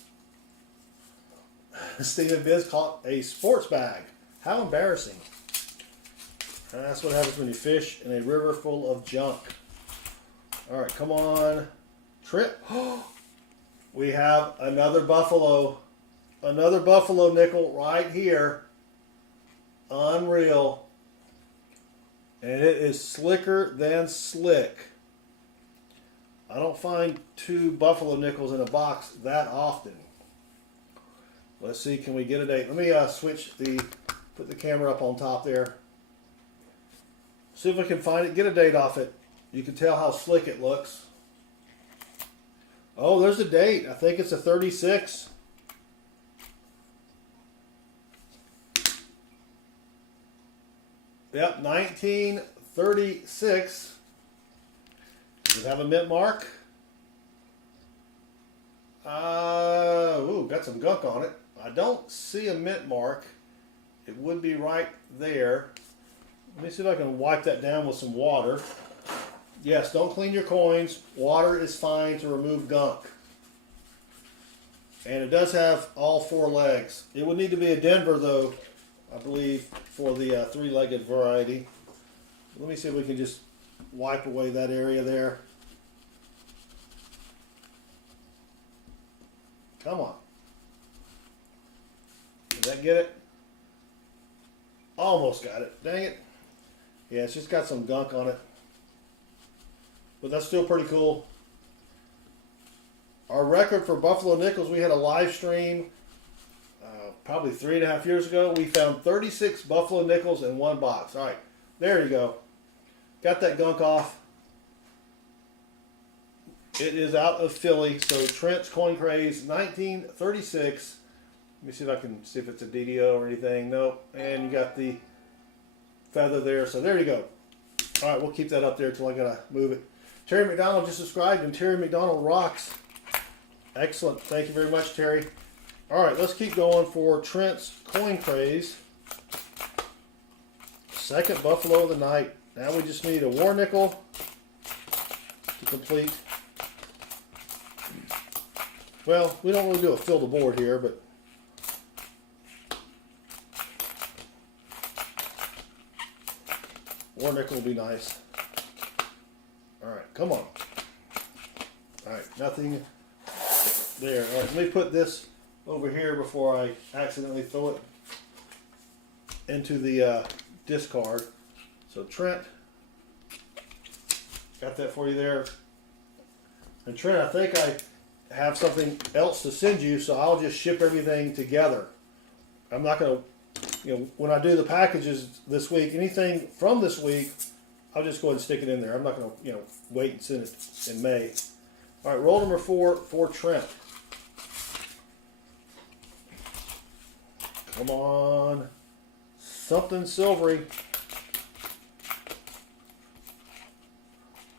Stephen Biz caught a sports bag. How embarrassing. And that's what happens when you fish in a river full of junk. All right, come on. Trip. We have another buffalo nickel right here. Unreal. And it is slicker than slick. I don't find 2 buffalo nickels in a box that often. Let's see, can we get a date? Let me put the camera up on top there. See if I can find it, get a date off it. You can tell how slick it looks. Oh, there's a date. I think it's a 36. Yep, 1936. Does it have a mint mark? Ooh, got some gunk on it. I don't see a mint mark. It would be right there. Let me see if I can wipe that down with some water. Yes, don't clean your coins. Water is fine to remove gunk. And it does have all 4 legs. It would need to be a Denver, though, I believe, for the 3-legged variety. Let me see if we can just wipe away that area there. Come on. Did that get it? Almost got it. Dang it. Yeah, it's just got some gunk on it. But that's still pretty cool. Our record for Buffalo Nickels, we had a live stream probably 3.5 years ago. We found 36 Buffalo Nickels in one box. All right, there you go. Got that gunk off. It is out of Philly. So Trent's Coin Craze, 1936. Let me see if I can see if it's a DDO or anything. Nope. And you got the feather there. So there you go. All right, we'll keep that up there until I gotta move it. Terry McDonald just subscribed, and Terry McDonald rocks. Excellent. Thank you very much, Terry. All right, let's keep going for Trent's Coin Craze. Second Buffalo of the night. Now we just need a war nickel to complete. Well, we don't really do a fill the board here, but war nickel will be nice. All right, come on. All right, nothing there. All right, let me put this over here before I accidentally throw it into the discard. So Trent, got that for you there. And Trent, I think I have something else to send you, so I'll just ship everything together. I'm not going to, when I do the packages this week, anything from this week, I'll just go ahead and stick it in there. I'm not going to, wait and send it in May. All right, roll number 4 for Trent. Come on. Something silvery.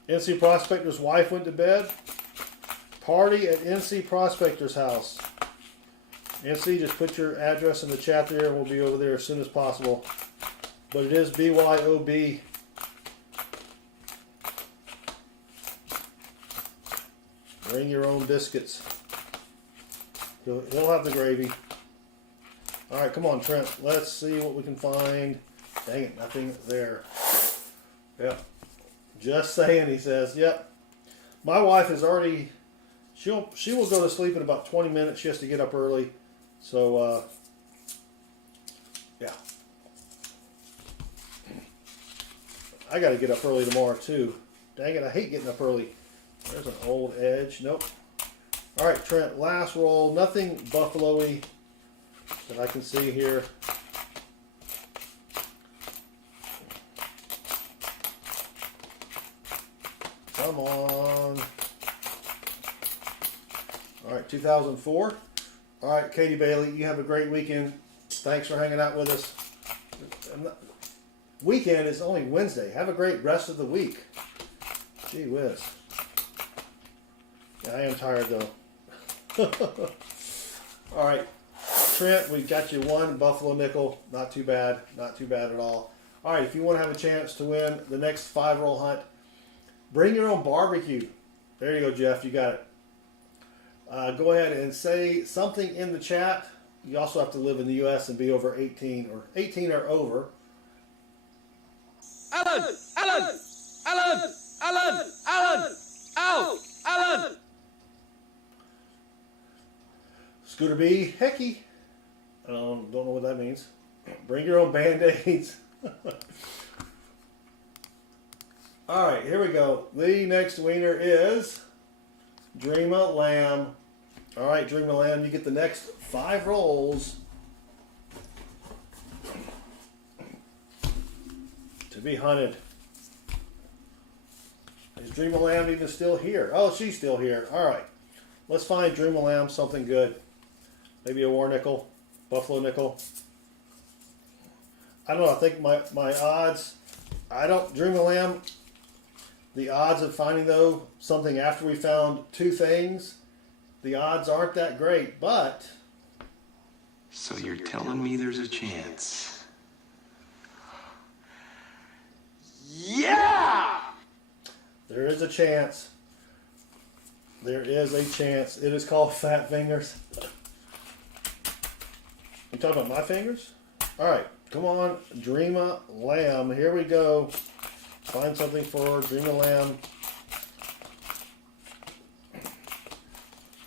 NC Prospector's wife went to bed. Party at NC Prospector's house. NC, just put your address in the chat there and we'll be over there as soon as possible. But it is BYOB. Bring your own biscuits. He'll have the gravy. All right, come on, Trent. Let's see what we can find. Dang it, nothing there. Yep. Just saying, he says. Yep. My wife is already, she will go to sleep in about 20 minutes. She has to get up early. So, yeah. I got to get up early tomorrow, too. Dang it, I hate getting up early. There's an old edge. Nope. All right, Trent, last roll. Nothing buffalo-y that I can see here. Come on. All right, 2004. All right, Katie Bailey, you have a great weekend. Thanks for hanging out with us. Weekend is only Wednesday. Have a great rest of the week. Gee whiz. Yeah, I am tired, though. All right, Trent, we've got you one buffalo nickel. Not too bad. Not too bad at all. All right, if you want to have a chance to win the next 5-roll hunt, bring your own barbecue. There you go, Jeff. You got it. Go ahead and say something in the chat. You also have to live in the U.S. and be over 18 or 18 or over. Alan! Alan! Alan! Alan! Alan! Ow! Alan! Scooter B. Hecky. I don't know what that means. Bring your own Band-Aids. All right, here we go. The next winner is Dreama Lamb. All right, Dreama Lamb, you get the next 5 rolls to be hunted. Is Dreama Lamb even still here? Oh, she's still here. All right, let's find Dreama Lamb something good. Maybe a war nickel, buffalo nickel. I don't know. I think my odds. Dreama Lamb. The odds of finding, though, something after we found 2 things, the odds aren't that great, but... So you're telling me there's a chance? Yeah! There is a chance. There is a chance. It is called fat fingers. You talking about my fingers? All right, come on, Dreama Lamb. Here we go. Find something for Dreama Lamb.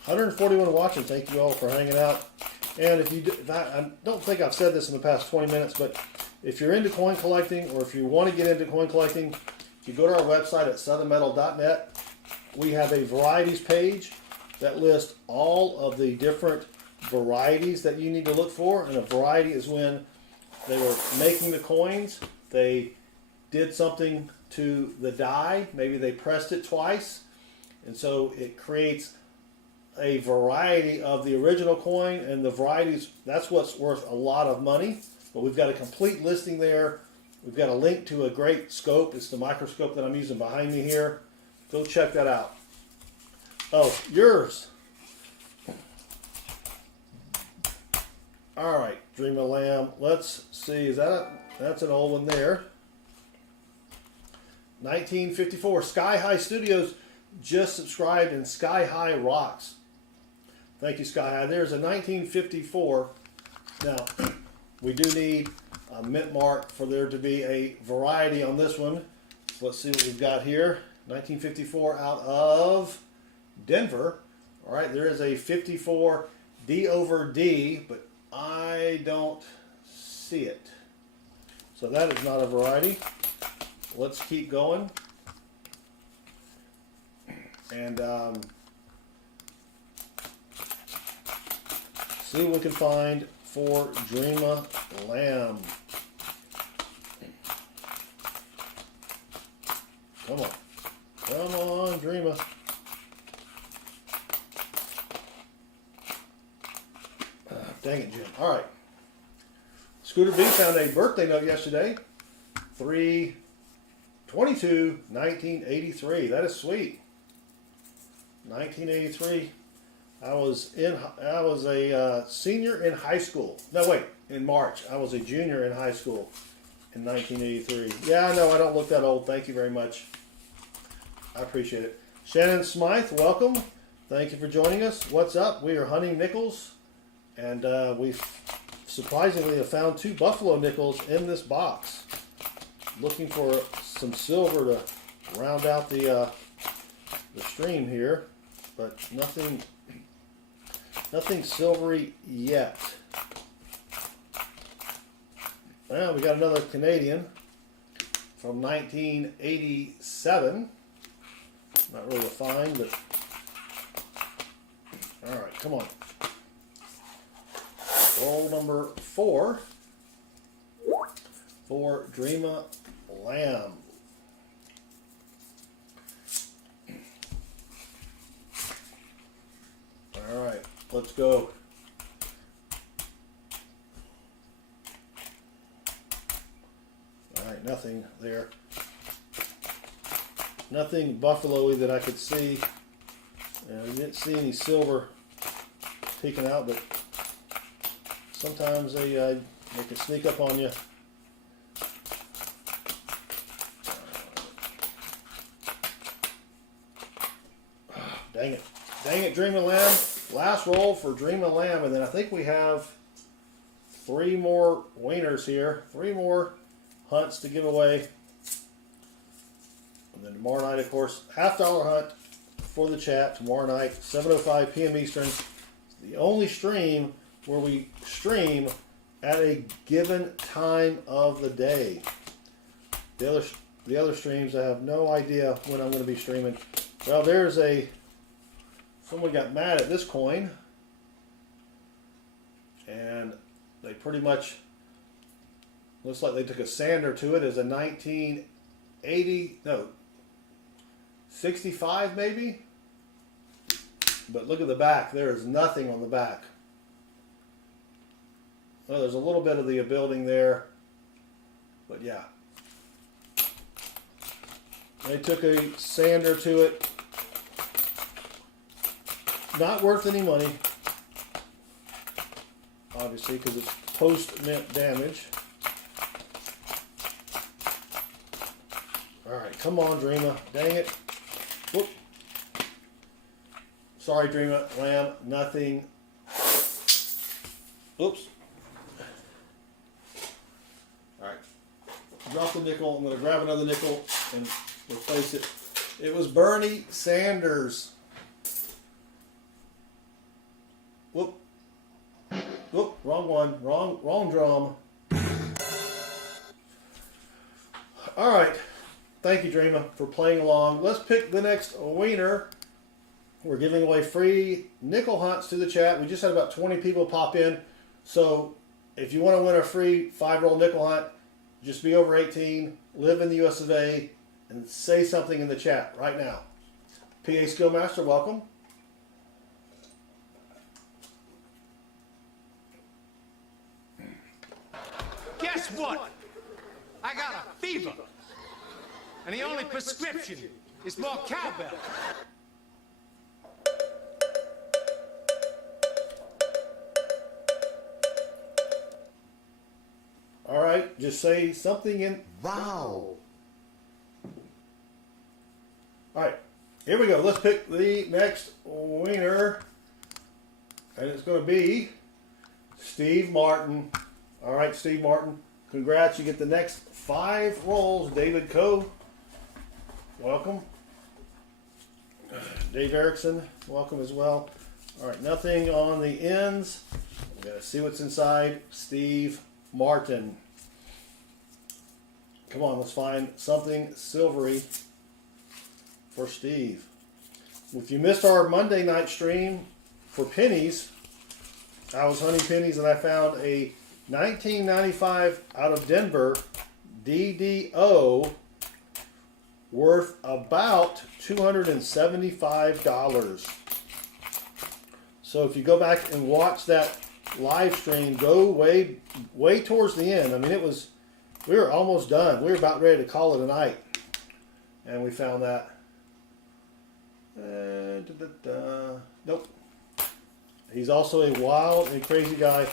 141 watching. Thank you all for hanging out. And if you do, I don't think I've said this in the past 20 minutes, but if you're into coin collecting or if you want to get into coin collecting, if you go to our website at southernmetal.net, we have a varieties page that lists all of the different varieties that you need to look for. And a variety is when they were making the coins, they did something to the die. Maybe they pressed it twice. And so it creates a variety of the original coin, and the varieties, that's what's worth a lot of money. But we've got a complete listing there. We've got a link to a great scope. It's the microscope that I'm using behind me here. Go check that out. Oh, yours. All right, Dreama Lamb. Let's see. Is that that's an old one there. 1954. Sky High Studios just subscribed, and Sky High rocks. Thank you, Sky High. There's a 1954. Now, we do need a mint mark for there to be a variety on this one. So let's see what we've got here. 1954 out of Denver. All right, there is a 54 D over D, but I don't see it. So that is not a variety. Let's keep going. And see what we can find for Dreama Lamb. Come on. Come on, Dreama. Dang it, Jim. All right. Scooter B found a birthday note yesterday. 3/22/1983. That is sweet. 1983. I was a senior in high school. No, wait, in March. I was a junior in high school in 1983. Yeah, I know, I don't look that old. Thank you very much. I appreciate it. Shannon Smythe, welcome. Thank you for joining us. What's up? We are hunting nickels, and we surprisingly have found 2 buffalo nickels in this box. Looking for some silver to round out the stream here, but nothing silvery yet. Well, we got another Canadian from 1987. Not really a find, but all right, come on. Roll number 4 for Dreama Lamb. All right, let's go. All right, nothing there. Nothing buffalo-y that I could see. We didn't see any silver peeking out, but sometimes they can sneak up on you. Dang it. Dang it, Dreama Lamb. Last roll for Dreama Lamb, and then I think we have 3 more wieners here. 3 more hunts to give away. And then tomorrow night, of course, $half hunt for the chat. Tomorrow night, 7:05 p.m. Eastern. It's the only stream where we stream at a given time of the day. The other streams, I have no idea when I'm going to be streaming. Well, there's someone got mad at this coin, and they pretty much looks like they took a sander to it as a 65 maybe. But look at the back. There is nothing on the back. Well, there's a little bit of the building there, but yeah. They took a sander to it. Not worth any money, obviously, because it's post-mint damage. All right, come on, Dreama. Dang it. Whoop. Sorry, Dreama Lamb. Nothing. Oops. All right. Drop the nickel. I'm going to grab another nickel and replace it. It was Bernie Sanders. Whoop. Whoop. Wrong one. Wrong drum. All right. Thank you, Dreama, for playing along. Let's pick the next wiener. We're giving away free nickel hunts to the chat. We just had about 20 people pop in. So if you want to win a free 5-roll nickel hunt, just be over 18, live in the US of A, and say something in the chat right now. PA Skillmaster, welcome. Guess what? I got a fever. And the only prescription is more cowbell. All right, just say something in... Wow. All right, here we go. Let's pick the next winner. And it's going to be Steve Martin. All right, Steve Martin, congrats. You get the next 5 rolls. David Coe, welcome. Dave Erickson, welcome as well. All right, nothing on the ends. We got to see what's inside. Steve Martin. Come on, let's find something silvery for Steve. If you missed our Monday night stream for pennies, I was hunting pennies and I found a 1995 out of Denver DDO worth about $275. So if you go back and watch that live stream, go way towards the end. I mean, we were almost done. We were about ready to call it a night, and we found that. Nope. He's also a wild and crazy guy. I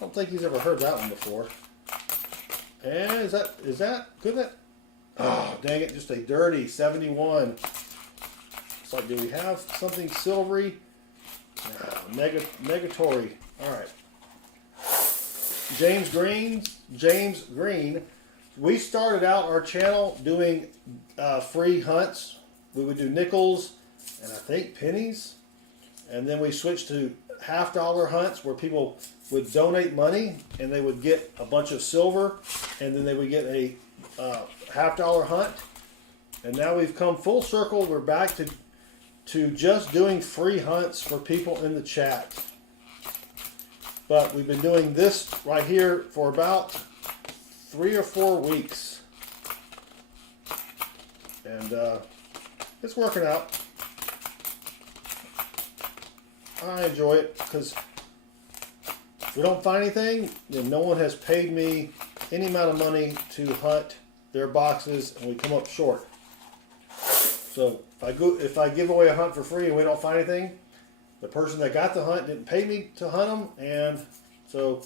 don't think he's ever heard that one before. And is that good? Oh, dang it, just a dirty 71 It's like, do we have something silvery? Negatory. All right. James Green. We started out our channel doing free hunts. We would do nickels and I think pennies. And then we switched to half-dollar hunts where people would donate money and they would get a bunch of silver and then they would get a half-dollar hunt. And now we've come full circle. We're back to just doing free hunts for people in the chat. But we've been doing this right here for about 3 or 4 weeks. And it's working out. I enjoy it because if we don't find anything, then no one has paid me any amount of money to hunt their boxes and we come up short. So if I give away a hunt for free and we don't find anything, the person that got the hunt didn't pay me to hunt them, and so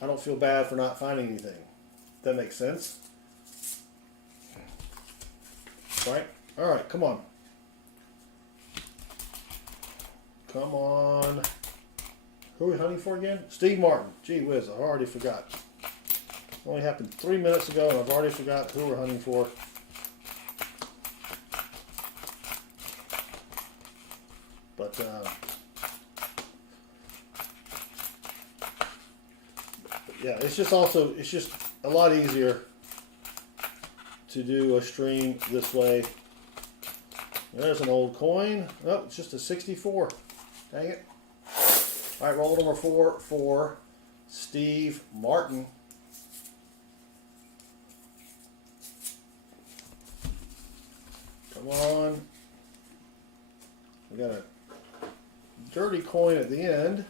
I don't feel bad for not finding anything. That makes sense. Right? All right, come on. Come on. Who are we hunting for again? Steve Martin. Gee whiz, I already forgot. It only happened 3 minutes ago and I've already forgot who we're hunting for. But yeah, it's just a lot easier to do a stream this way. There's an old coin. Oh, it's just a 64. Dang it. All right, roll number 4 for Steve Martin. Come on. We got a dirty coin at the end.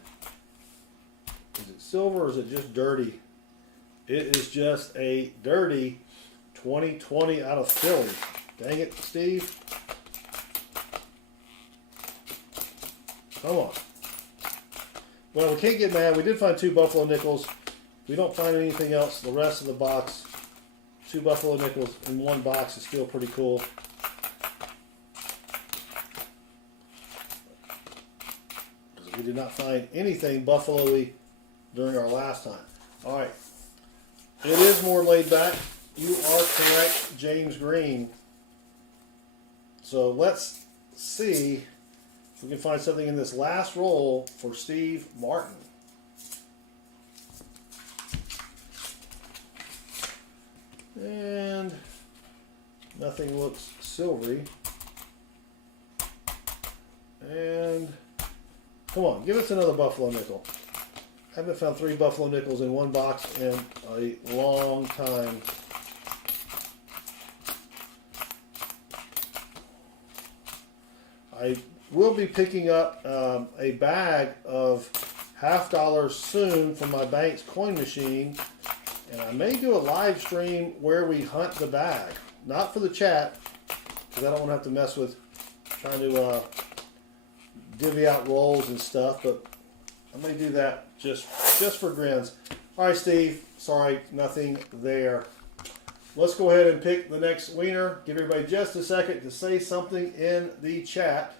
Is it silver or is it just dirty? It is just a dirty 2020 out of Philly. Dang it, Steve. Come on. Well, we can't get mad. We did find 2 buffalo nickels. If we don't find anything else, the rest of the box, 2 buffalo nickels in 1 box is still pretty cool. We did not find anything buffalo-y during our last hunt. All right. It is more laid back. You are correct, James Green. So let's see if we can find something in this last roll for Steve Martin. And nothing looks silvery. And come on, give us another buffalo nickel. I haven't found 3 buffalo nickels in 1 box in a long time. I will be picking up a bag of $half soon from my bank's coin machine, and I may do a live stream where we hunt the bag. Not for the chat, because I don't want to have to mess with trying to divvy out rolls and stuff, but I may do that just for grins. All right, Steve. Sorry, nothing there. Let's go ahead and pick the next wiener. Give everybody just a second to say something in the chat.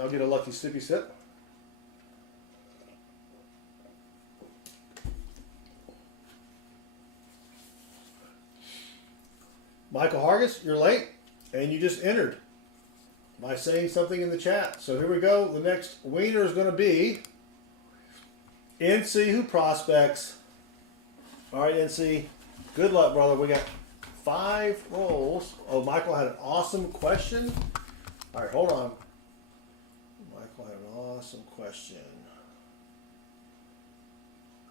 I'll get a lucky sippy sip. Michael Hargis, you're late, and you just entered by saying something in the chat. So here we go. The next wiener is going to be NC, who prospects. All right, NC. Good luck, brother. We got 5 rolls. Oh, Michael had an awesome question. All right, hold on. Michael had an awesome question.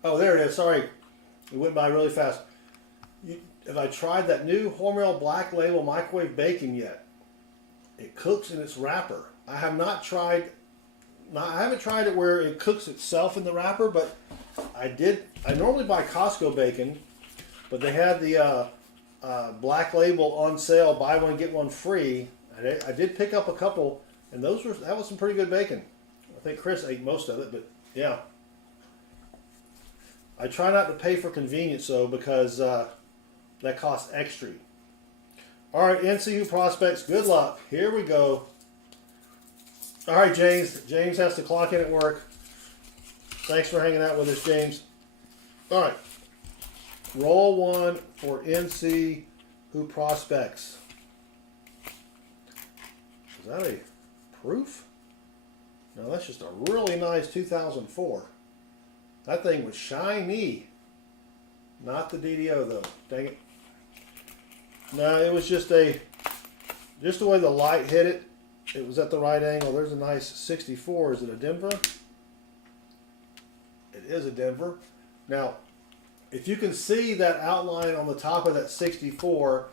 Oh, there it is. Sorry. It went by really fast. Have I tried that new Hormel Black Label microwave bacon yet? It cooks in its wrapper. I have not tried. I haven't tried it where it cooks itself in the wrapper, but I did. I normally buy Costco bacon, but they had the Black Label on sale, buy one get one free. I did pick up a couple, and that was some pretty good bacon. I think Chris ate most of it, but yeah. I try not to pay for convenience though, because that costs extra. All right, NCU prospects, good luck. Here we go. All right, James. James has to clock in at work. Thanks for hanging out with us, James. All right. Roll 1 for NC Who Prospects. Is that a proof? No, that's just a really nice 2004. That thing was shiny. Not the DDO though. Dang it. No, it was just the way the light hit it. It was at the right angle. There's a nice 64. Is it a Denver? It is a Denver. Now, if you can see that outline on the top of that 64,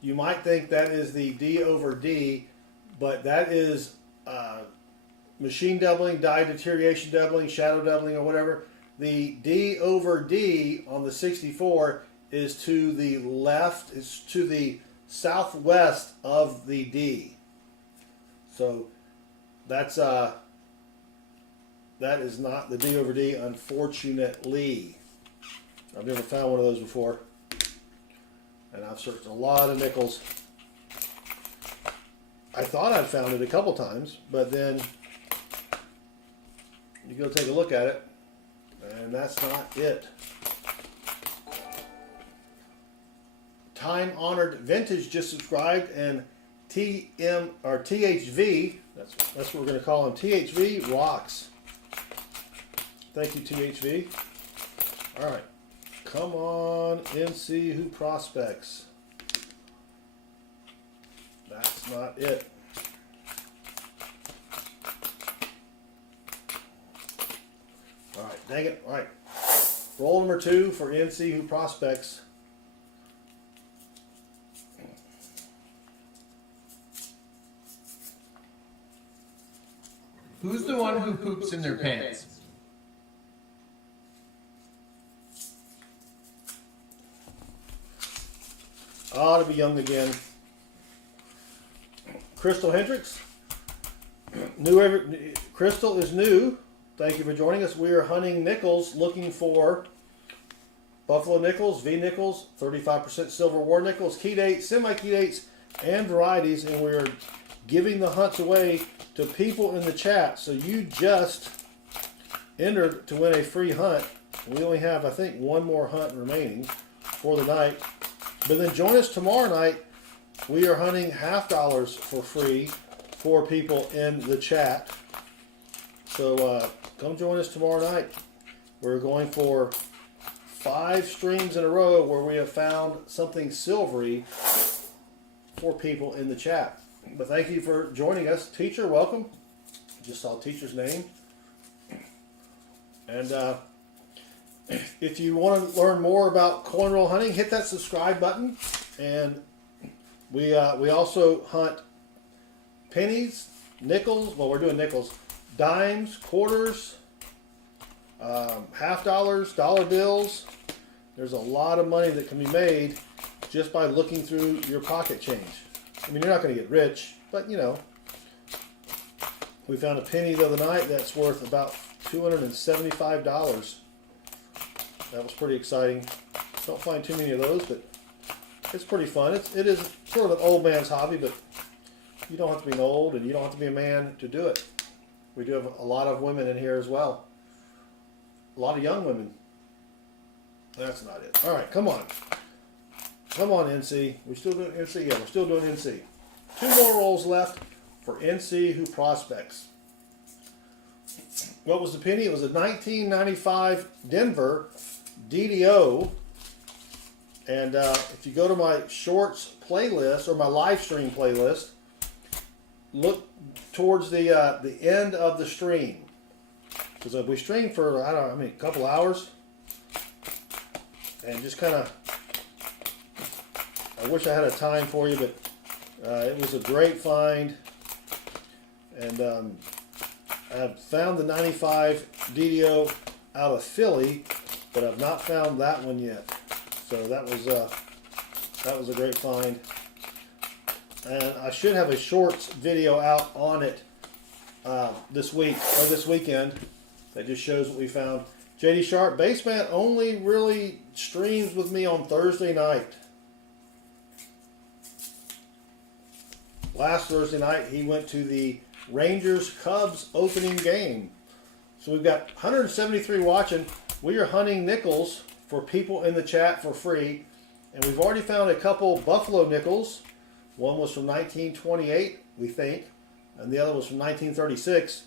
you might think that is the D over D, but that is machine doubling, die deterioration doubling, shadow doubling, or whatever. The D over D on the 64 is to the left, it's to the southwest of the D. So that's that is not the D over D, unfortunately. I've never found one of those before. And I've searched a lot of nickels. I thought I'd found it a couple times, but then you go take a look at it, and that's not it. Time-honored vintage just subscribed, and TM or THV, that's what we're going to call him. THV rocks. Thank you, THV. All right, come on, NC Who Prospects. That's not it. All right, dang it. All right, roll number 2 for NC Who Prospects. Who's the one who poops in their pants? To be young again. Crystal Hendricks. Crystal is new. Thank you for joining us. We are hunting nickels, looking for buffalo nickels, V nickels, 35% silver war nickels, key dates, semi-key dates, and varieties, and we're giving the hunts away to people in the chat. So you just entered to win a free hunt. We only have, I think, one more hunt remaining for the night. But then join us tomorrow night. We are hunting $half for free for people in the chat. So come join us tomorrow night. We're going for 5 streams in a row where we have found something silvery for people in the chat. But thank you for joining us. Teacher, welcome. Just saw teacher's name. And if you want to learn more about coin roll hunting, hit that subscribe button. And we also hunt pennies, nickels. Well, we're doing nickels, dimes, quarters, $half, dollar bills. There's a lot of money that can be made just by looking through your pocket change. I mean, you're not going to get rich, but you know. We found a penny the other night that's worth about $275. That was pretty exciting. Don't find too many of those, but it's pretty fun. It is sort of an old man's hobby, but you don't have to be an old and you don't have to be a man to do it. We do have a lot of women in here as well. A lot of young women. That's not it. All right, come on. Come on, NC. We still doing NC? Yeah, we're still doing NC. 2 more rolls left for NC Who Prospects. What was the penny? It was a 1995 Denver DDO. And if you go to my shorts playlist or my live stream playlist, look towards the end of the stream. Because we streamed for, I don't know, a couple hours. And just kind of, I wish I had a time for you, but it was a great find. And I've found the 95 DDO out of Philly, but I've not found that one yet. So that was a great find. And I should have a shorts video out on it this week or this weekend that just shows what we found. JD Sharp, Baseman only really streams with me on Thursday night. last Thursday night, he went to the Rangers-Cubs opening game. So we've got 173 watching. We are hunting nickels for people in the chat for free. And we've already found a couple Buffalo nickels. One was from 1928, we think, and the other was from 1936.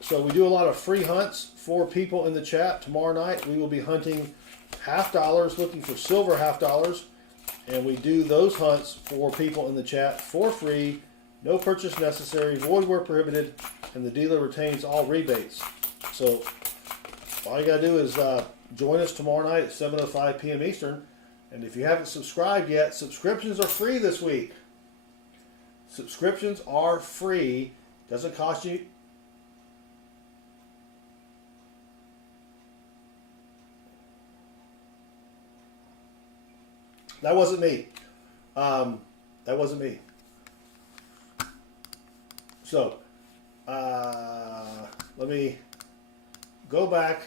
So we do a lot of free hunts for people in the chat. Tomorrow night we will be hunting $half, looking for silver $half. And we do those hunts for people in the chat for free. No purchase necessary, void where prohibited, and the dealer retains all rebates. So all you got to do is join us tomorrow night at 7:05 p.m. Eastern. And if you haven't subscribed yet, subscriptions are free this week. Subscriptions are free. Doesn't cost you. That wasn't me. That wasn't me. So, let me go back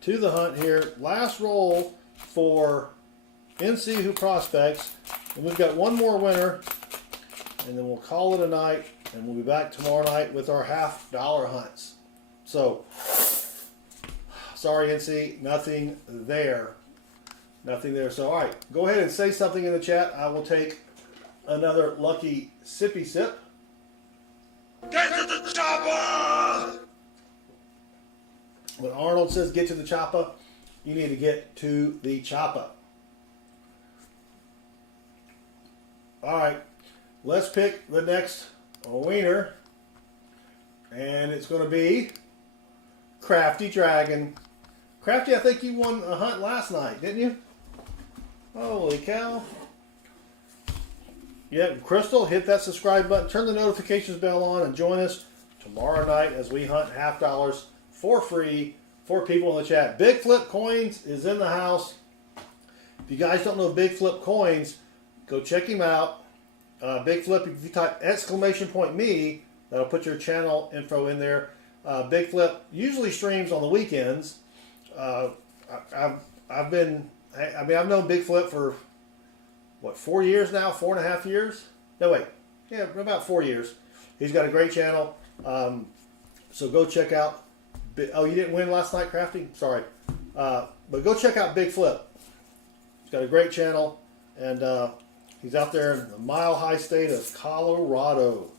to the hunt here. Last roll for NC Who Prospects. And we've got one more winner. And then we'll call it a night. And we'll be back tomorrow night with our $half hunts. So, sorry NC, nothing there. Nothing there. So, all right, go ahead and say something in the chat. I will take another lucky sippy sip. Get to the chopper! When Arnold says get to the chopper, you need to get to the chopper. All right, let's pick the next wiener. And it's going to be Crafty Dragon. Crafty, I think you won a hunt last night, didn't you? Holy cow. Yeah, Crystal, hit that subscribe button, turn the notifications bell on, and join us tomorrow night as we hunt $half for free for people in the chat. Big Flip Coins is in the house. If you guys don't know Big Flip Coins, go check him out. Big Flip, if you type !me, that'll put your channel info in there. Big Flip usually streams on the weekends. I've known Big Flip for, what, 4 years now? 4.5 years? No, wait. Yeah, about 4 years. He's got a great channel. So go check out. Oh, you didn't win last night, Crafty? Sorry. But go check out Big Flip. He's got a great channel. And he's out there in the mile-high state of Colorado.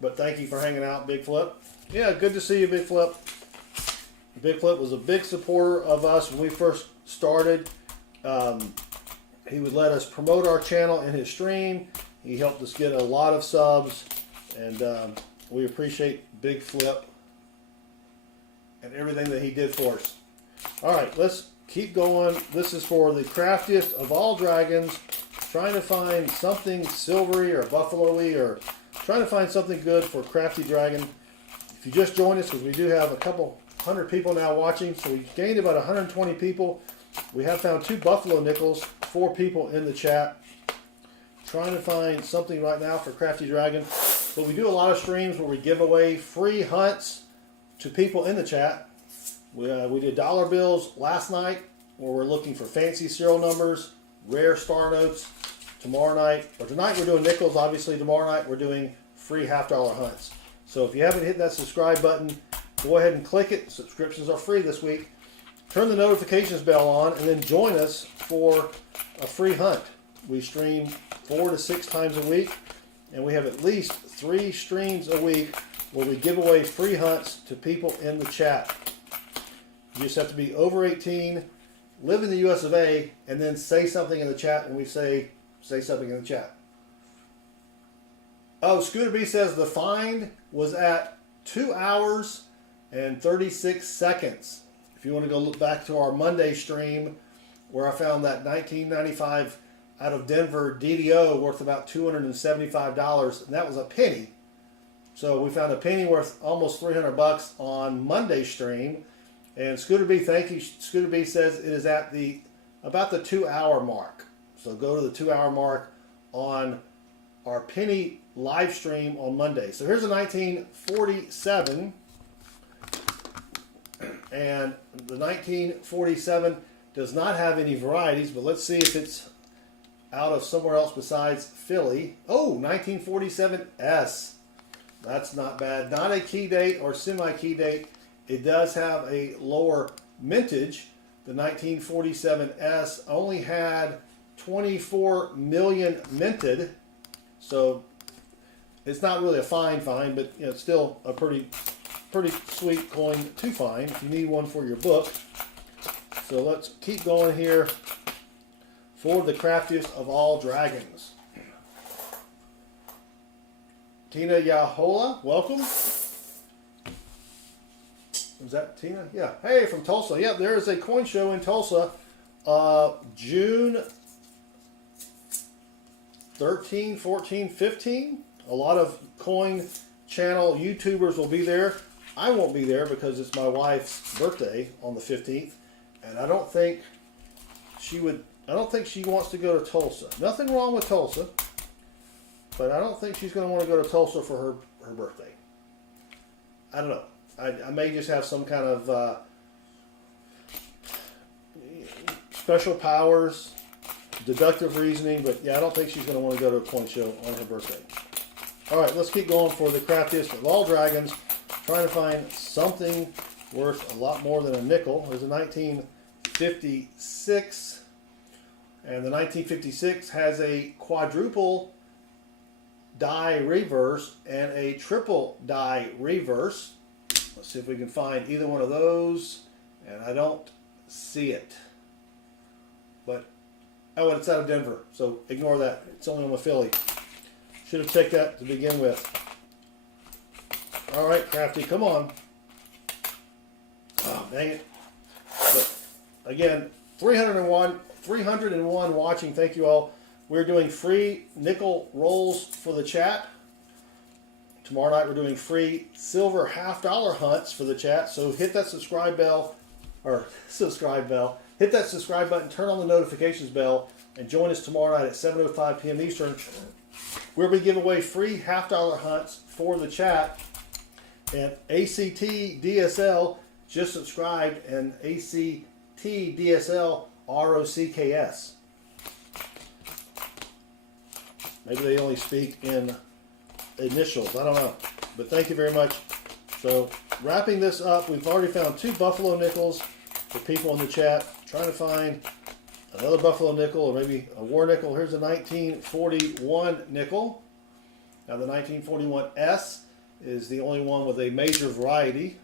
But thank you for hanging out, Big Flip. Yeah, good to see you, Big Flip. Big Flip was a big supporter of us when we first started. He would let us promote our channel in his stream. He helped us get a lot of subs, and we appreciate Big Flip and everything that he did for us. All right, let's keep going. This is for the craftiest of all dragons, trying to find something silvery or buffalo-y, or trying to find something good for Crafty Dragon. If you just joined us, because we do have a couple 100 people now watching, so we gained about 120 people. We have found 2 buffalo nickels, 4 people in the chat. Trying to find something right now for Crafty Dragon. But we do a lot of streams where we give away free hunts to people in the chat. We did dollar bills last night, where we're looking for fancy serial numbers, rare star notes. Tomorrow night, or tonight we're doing nickels, obviously. Tomorrow night we're doing free $half hunts. So if you haven't hit that subscribe button, go ahead and click it. Subscriptions are free this week. Turn the notifications bell on, and then join us for a free hunt. We stream 4 to 6 times a week, and we have at least 3 streams a week where we give away free hunts to people in the chat. You just have to be over 18, live in the US of A, and then say something in the chat when we say something in the chat. Oh, Scooter B says the find was at 2 hours and 36 seconds. If you want to go look back to our Monday stream where I found that 1995 out of Denver DDO worth about $275, and that was a penny. So we found a penny worth almost $300 on Monday's stream. And Scooter B, thank you. Scooter B says it is at about the 2 hour mark. So go to the 2 hour mark on our penny live stream on Monday. So here's a 1947. And the 1947 does not have any varieties, but let's see if it's out of somewhere else besides Philly. Oh, 1947S. That's not bad. Not a key date or semi-key date. It does have a lower mintage. The 1947S only had 24 million minted. So it's not really a find, but you know, it's still a pretty sweet coin to find if you need one for your book. So let's keep going here for the craftiest of all dragons. Tina Yahola, welcome. Is that Tina? Yeah. Hey, from Tulsa. Yeah, there is a coin show in Tulsa, June 13, 14, 15. A lot of coin channel YouTubers will be there. I won't be there because it's my wife's birthday on the 15th, and I don't think she wants to go to Tulsa. Nothing wrong with Tulsa, but I don't think she's going to want to go to Tulsa for her birthday. I don't know. I may just have some kind of special powers, deductive reasoning, but yeah, I don't think she's going to want to go to a coin show on her birthday. All right, let's keep going for the craftiest of all dragons. Trying to find something worth a lot more than a nickel. There's a 1956, and the 1956 has a quadruple die reverse and a triple die reverse. Let's see if we can find either one of those, and I don't see it. But, oh, and it's out of Denver, so ignore that. It's only on the Philly. Should have checked that to begin with. All right, Crafty, come on. Oh, dang it. But, again, 301 watching. Thank you all. We're doing free nickel rolls for the chat. Tomorrow night we're doing free silver $half hunts for the chat. So hit that subscribe bell, Hit that subscribe button, turn on the notifications bell, and join us tomorrow night at 7:05 p.m. Eastern, where we give away free $half hunts for the chat. And ACT DSL just subscribed, and ACT DSL ROCKS. Maybe they only speak in initials. I don't know. But thank you very much. So wrapping this up, we've already found 2 buffalo nickels for people in the chat. Trying to find another buffalo nickel or maybe a war nickel. Here's a 1941 nickel. Now the 1941S is the only one with a major variety.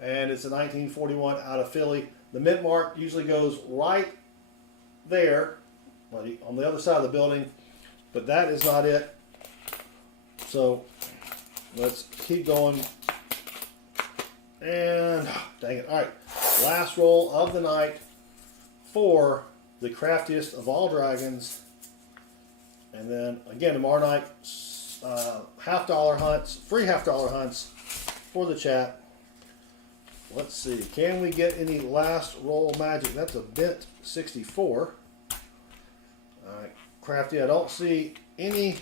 And it's a 1941 out of Philly. The mint mark usually goes right there on the other side of the building. But that is not it. So let's keep going. And dang it. All right. Last roll of the night for the craftiest of all dragons. And then again, tomorrow night, $half hunts, free $half hunts for the chat. Let's see. Can we get any last roll magic? That's a bent 64. All right. Crafty, I don't see anything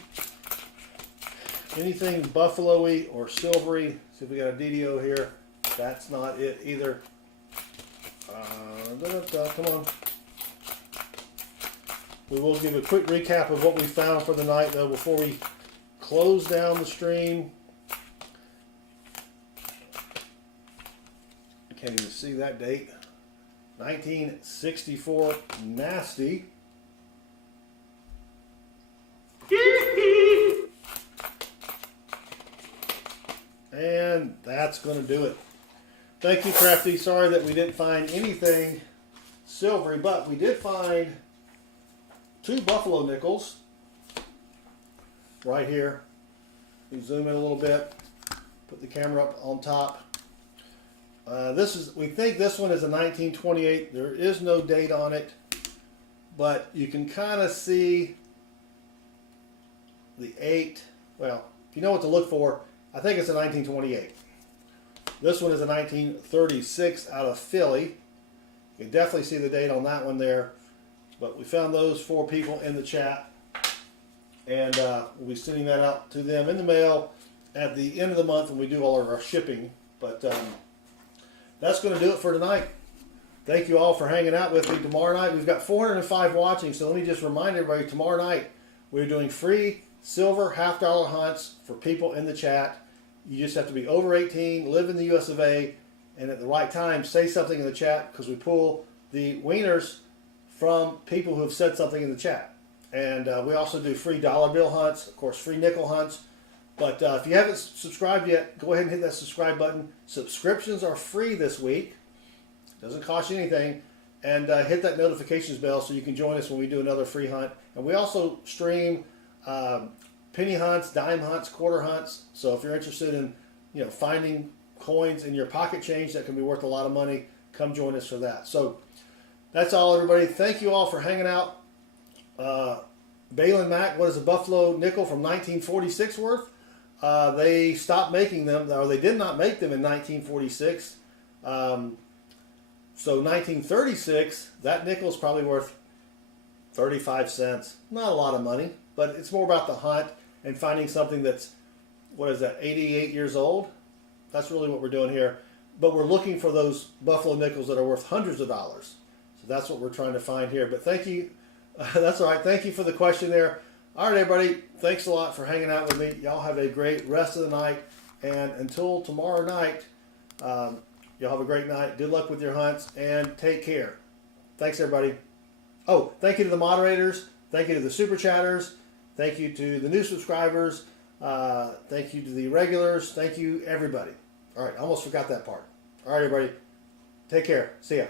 buffalo-y or silvery. See if we got a DDO here. That's not it either. Come on. We will give a quick recap of what we found for the night, though, before we close down the stream. I can't even see that date. 1964, nasty. And that's going to do it. Thank you, Crafty. Sorry that we didn't find anything silvery, but we did find 2 buffalo nickels right here. We zoom in a little bit, put the camera up on top. We think this one is a 1928. There is no date on it, but you can kind of see the 8. Well, if you know what to look for, I think it's a 1928. This one is a 1936 out of Philly. You can definitely see the date on that one there. But we found those 4 people in the chat. And we'll be sending that out to them in the mail at the end of the month when we do all of our shipping. But that's going to do it for tonight. Thank you all for hanging out with me tomorrow night. We've got 405 watching, so let me just remind everybody, tomorrow night we're doing free silver half-dollar hunts for people in the chat. You just have to be over 18, live in the US of A, and at the right time say something in the chat, because we pull the wieners from people who have said something in the chat. And we also do free dollar bill hunts, of course free nickel hunts. But if you haven't subscribed yet, go ahead and hit that subscribe button. Subscriptions are free this week. Doesn't cost you anything. And hit that notifications bell so you can join us when we do another free hunt. And we also stream penny hunts, dime hunts, quarter hunts. So if you're interested in, finding coins in your pocket change that can be worth a lot of money, come join us for that. So that's all, everybody. Thank you all for hanging out. Balin Mac, what is a buffalo nickel from 1946 worth? They stopped making them, or they did not make them in 1946. So 1936, that nickel is probably worth 35 cents. Not a lot of money, but it's more about the hunt and finding something that's, 88 years old? That's really what we're doing here. But we're looking for those buffalo nickels that are worth hundreds of dollars. So that's what we're trying to find here. But thank you. That's all right. Thank you for the question there. All right, everybody. Thanks a lot for hanging out with me. Y'all have a great rest of the night. And until tomorrow night, y'all have a great night. Good luck with your hunts and take care. Thanks, everybody. Oh, thank you to the moderators. Thank you to the super chatters. Thank you to the new subscribers. Thank you to the regulars. Thank you, everybody. All right, I almost forgot that part. All right, everybody. Take care. See ya.